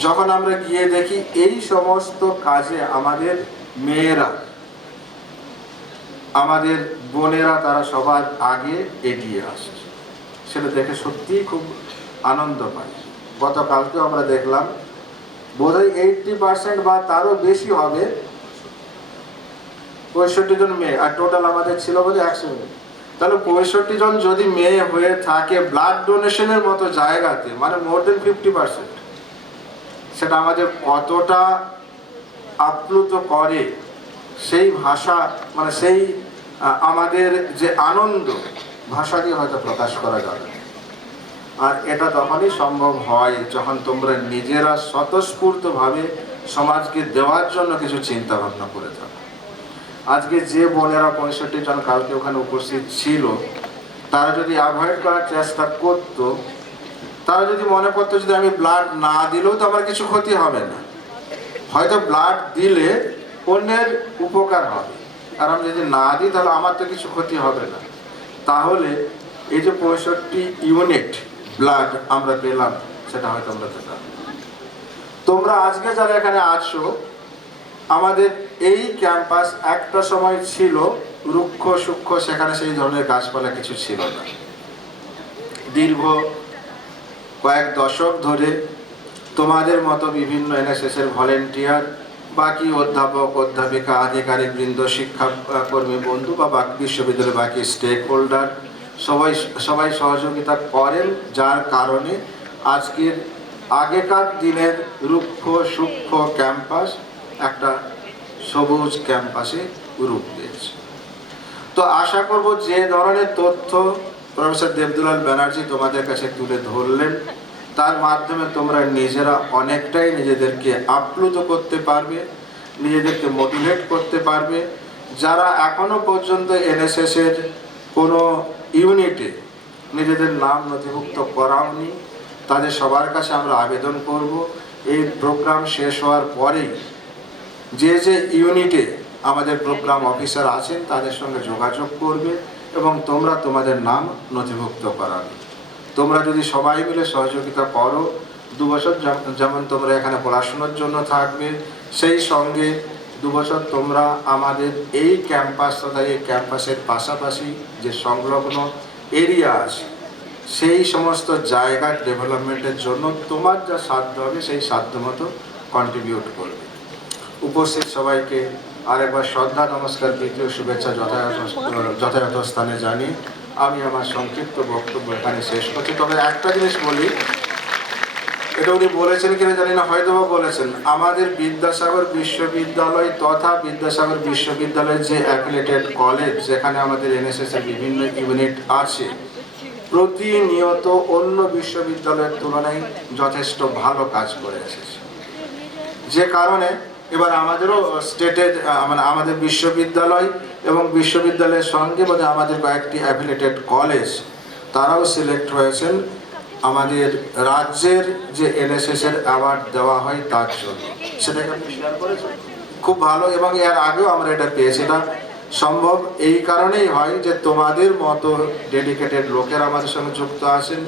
যখন আমরা গিয়ে দেখি এই সমস্ত কাজে আমাদের মেয়েরা, আমাদের বোনেরা তারা সবার আগে এগিয়ে আসে। সেটা দেখে সত্যিই খুব আনন্দ পাই। গতকালকে আমরা দেখলাম বোধহয় 80% বা তারও বেশি হবে, 65 জন মেয়ে, আর টোটাল আমাদের ছিল বোধহয় 100 জন। তাহলে 65 জন যদি মেয়ে হয়ে থাকে ব্লাড ডোনেশনের মতো জায়গাতে, মানে মোর দেন 50%, সেটা আমাদের কতটা আপ্লুত করে সেই ভাষা, মানে সেই আমাদের যে আনন্দ ভাষা দিয়ে হয়তো প্রকাশ করা যাবে। আর এটা তখনই সম্ভব হয় যখন তোমরা নিজেরা স্বতঃস্ফূর্তভাবে সমাজকে দেওয়ার জন্য কিছু চিন্তা ভাবনা করে থাকো। আজকে যে বোনেরা 65 জন কালকে ওখানে উপস্থিত ছিল, তারা যদি অ্যাভয়েড করার চেষ্টা করত, তারা যদি মনে করতো যদি আমি ব্লাড না দিলেও তো আমার কিছু ক্ষতি হবে না, হয়তো ব্লাড দিলে অন্যের উপকার হবে, আর আমি যদি না দিই তাহলে আমার তো কিছু ক্ষতি হবে না, তাহলে এই যে 65 ইউনিট ব্লাড আমরা পেলাম সেটা হয়তো আমরা পেতাম। তোমরা আজকে যারা এখানে আছো, আমাদের এই ক্যাম্পাস একটা সময় ছিল রুক্ষ সূক্ষ্ম, সেখানে সেই ধরনের গাছপালা কিছু ছিল না। দীর্ঘ কয়েক দশক ধরে তোমাদের মতো বিভিন্ন এনএসএস এর ভলেন্টিয়ার, বাকি অধ্যাপক অধ্যাপিকা আধিকারিক বৃন্দ, শিক্ষাকর্মী বন্ধু বা বিশ্ববিদ্যালয়ের বাকি স্টেক হোল্ডার সবাই সহযোগিতা করেন, যার কারণে আজকের আগেকার দিনের রুক্ষ সূক্ষ্ম ক্যাম্পাস একটা সবুজ ক্যাম্পাসে রূপ দিয়েছে। তো আশা করব যে ধরনের তথ্য প্রফেসর দেবদুলাল ব্যানার্জি তোমাদের কাছে তুলে ধরলেন, তার মাধ্যমে তোমরা নিজেরা অনেকটাই নিজেদেরকে আপ্লুত করতে পারবে, নিজেদেরকে মোটিভেট করতে পারবে। যারা এখনো পর্যন্ত এনএসএস এর কোনো ইউনিটে নিজেদের নাম নথিভুক্ত করাওনি, তাদের সবার কাছে আমরা আবেদন করব এই প্রোগ্রাম শেষ হওয়ার পরেই যে যে ইউনিটে আমাদের প্রোগ্রাম অফিসার আছেন তাদের সঙ্গে যোগাযোগ করবে এবং তোমরা তোমাদের নাম নথিভুক্ত করাবে। তোমরা যদি সবাই মিলে সহযোগিতা করো, 2 বছর যেমন তোমরা এখানে পড়াশোনার জন্য থাকবে, সেই সঙ্গে 2 বছর তোমরা আমাদের এই ক্যাম্পাস তথা এই ক্যাম্পাসের পাশাপাশি যে সংলগ্ন এরিয়া আছে সেই সমস্ত জায়গার ডেভেলপমেন্টের জন্য তোমার যা সাধ্য হবে সেই সাধ্য মতো কন্ট্রিবিউট করবে। উপস্থিত সবাইকে আরেকবার শ্রদ্ধা নমস্কার, দ্বিতীয় শুভেচ্ছা যথাযথ স্থানে জানিয়ে আমি আমার সংক্ষিপ্ত বক্তব্য এখানে শেষ করছি। তবে একটা জিনিস বলি, এটা উনি বলেছেন কিনা জানি না, হয়তো বা বলেছেন, আমাদের বিদ্যাসাগর বিশ্ববিদ্যালয় তথা বিদ্যাসাগর বিশ্ববিদ্যালয়ের যে অ্যাফিলিয়েটেড কলেজ, যেখানে আমাদের এনএসএস এর বিভিন্ন ইউনিট আছে, প্রতিনিয়ত অন্য বিশ্ববিদ্যালয়ের তুলনায় যথেষ্ট ভালো কাজ করে এসেছে। যে কারণে এবার আমাদেরও স্টেটের মানে আমাদের বিশ্ববিদ্যালয় এবং বিশ্ববিদ্যালয়ের সঙ্গে মানে আমাদের কয়েকটি অ্যাফিলিয়েটেড কলেজ, তারাও সিলেক্ট হয়েছেন আমাদের রাজ্যের যে এনএসএস এর অ্যাওয়ার্ড দেওয়া হয় তার জন্য। সেটাকে আপনি শেয়ার করেছেন, খুব ভালো। এবং এর আগেও আমরা এটা পেয়েছি। এটা সম্ভব এই কারণেই হয় যে তোমাদের মতো ডেডিকেটেড লোকেরা আমাদের সঙ্গে যুক্ত আছেন,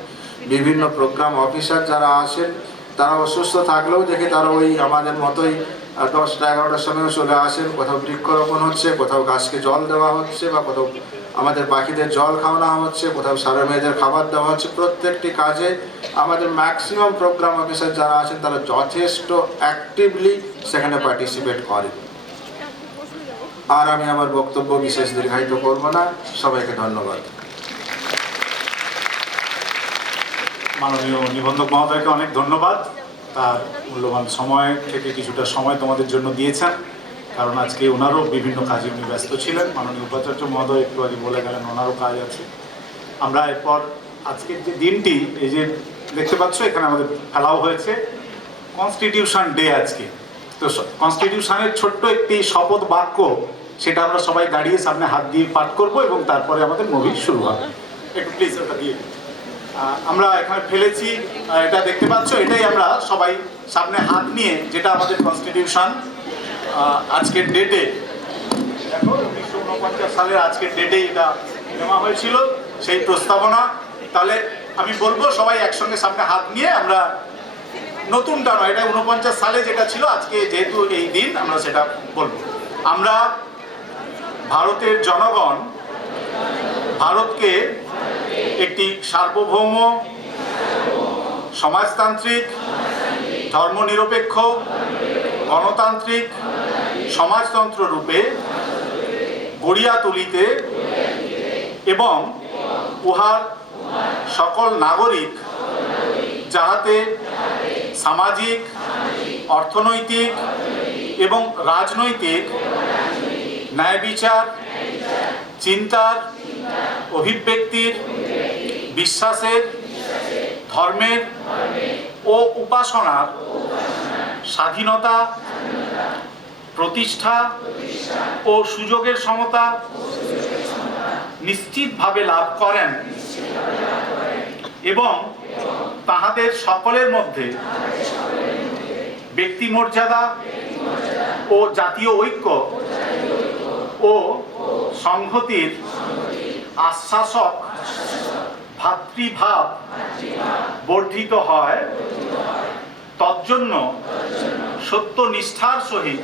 বিভিন্ন প্রোগ্রাম অফিসার যারা আছেন, তারা অসুস্থ থাকলেও দেখে তারা ওই আমাদের মতোই 10টা 11টার সময় চলে আসেন। কোথাও বৃক্ষরোপণ হচ্ছে, কোথাও গাছকে জল দেওয়া হচ্ছে, বা কোথাও আমাদের পাখিদের জল খাওয়ানো হচ্ছে, কোথাও ষাঁড় মেয়েদের খাবার দেওয়া হচ্ছে। প্রত্যেকটি কাজে আমাদের ম্যাক্সিমাম প্রোগ্রাম অফিসার যারা আছেন তারা যথেষ্ট অ্যাক্টিভলি সেখানে পার্টিসিপেট করেন। আর আমি আমার বক্তব্য বিশেষ দীর্ঘায়িত করব না। সবাইকে ধন্যবাদ। মাননীয় নিবন্ধক মহোদয়কে অনেক ধন্যবাদ, তার মূল্যবান সময় থেকে কিছুটা সময় তোমাদের জন্য দিয়েছেন, কারণ আজকে ওনারও বিভিন্ন কাজে উনি ব্যস্ত ছিলেন। মাননীয় উপাচার্য মহোদয় একটু আগে বলে গেলেন ওনারও কাজ আছে। আমরা এরপর আজকের যে দিনটি, এই যে দেখতে পাচ্ছ এখানে আমাদের ফেলাও হয়েছে কনস্টিটিউশন ডে আজকে। তো কনস্টিটিউশনের ছোট্ট একটি শপথ বাক্য, সেটা আমরা সবাই দাঁড়িয়ে সামনে হাত দিয়ে পাঠ করব এবং তারপরে আমাদের মুভি শুরু হবে। একটু প্লিজ ওটা দিয়ে আমরা এখানে ফেলেছি, এটা দেখতে পাচ্ছ, এটাই আমরা সবাই সামনে হাত নিয়ে, যেটা আমাদের কনস্টিটিউশন আজকের ডেটে, দেখো 1949 সালের আজকের ডেটে এটা নেওয়া হয়েছিল, সেই প্রস্তাবনা। তাহলে আমি বলবো সবাই একসঙ্গে সামনে হাত নিয়ে আমরা নতুনটা নয়, এটা 49 সালে যেটা ছিল, আজকে যেহেতু এই দিন আমরা সেটা বলবো। আমরা ভারতের জনগণ ভারতকে একটি সার্বভৌম, সমাজতান্ত্রিক, ধর্মনিরপেক্ষ, গণতান্ত্রিক সমাজতন্ত্র রূপে গড়িয়া তুলিতে এবং উহার সকল নাগরিক যাহাতে সামাজিক, অর্থনৈতিক এবং রাজনৈতিক ন্যায় বিচার, চিন্তার, অভিব্যক্তির, বিশ্বাসের, ধর্মের ও উপাসনার স্বাধীনতা, প্রতিষ্ঠা ও সুযোগের সমতা নিশ্চিতভাবে লাভ করেন এবং তাহাদের সকলের মধ্যে ব্যক্তিমর্যাদা ও জাতীয় ঐক্য ও সংহতির আশ্বাসক ভাতৃভাব বর্ধিত হয়, তজ্জন্য সত্যনিষ্ঠার সহিত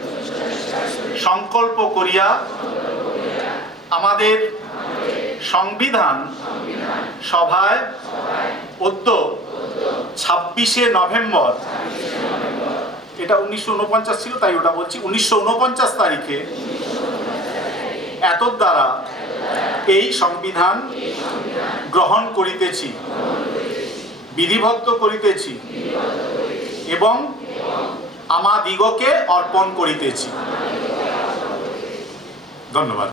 সংকল্প করিয়া আমাদের সংবিধান সভায় অদ্য 26শে নভেম্বর, এটা 1949 ছিল তাই ওটা বলছি, 1949 তারিখে এতদ্বারা এই সংবিধান গ্রহণ করিতেছি, বিধিবদ্ধ করিতেছি এবং আমাদিগকে অর্পণ করিতেছি। ধন্যবাদ।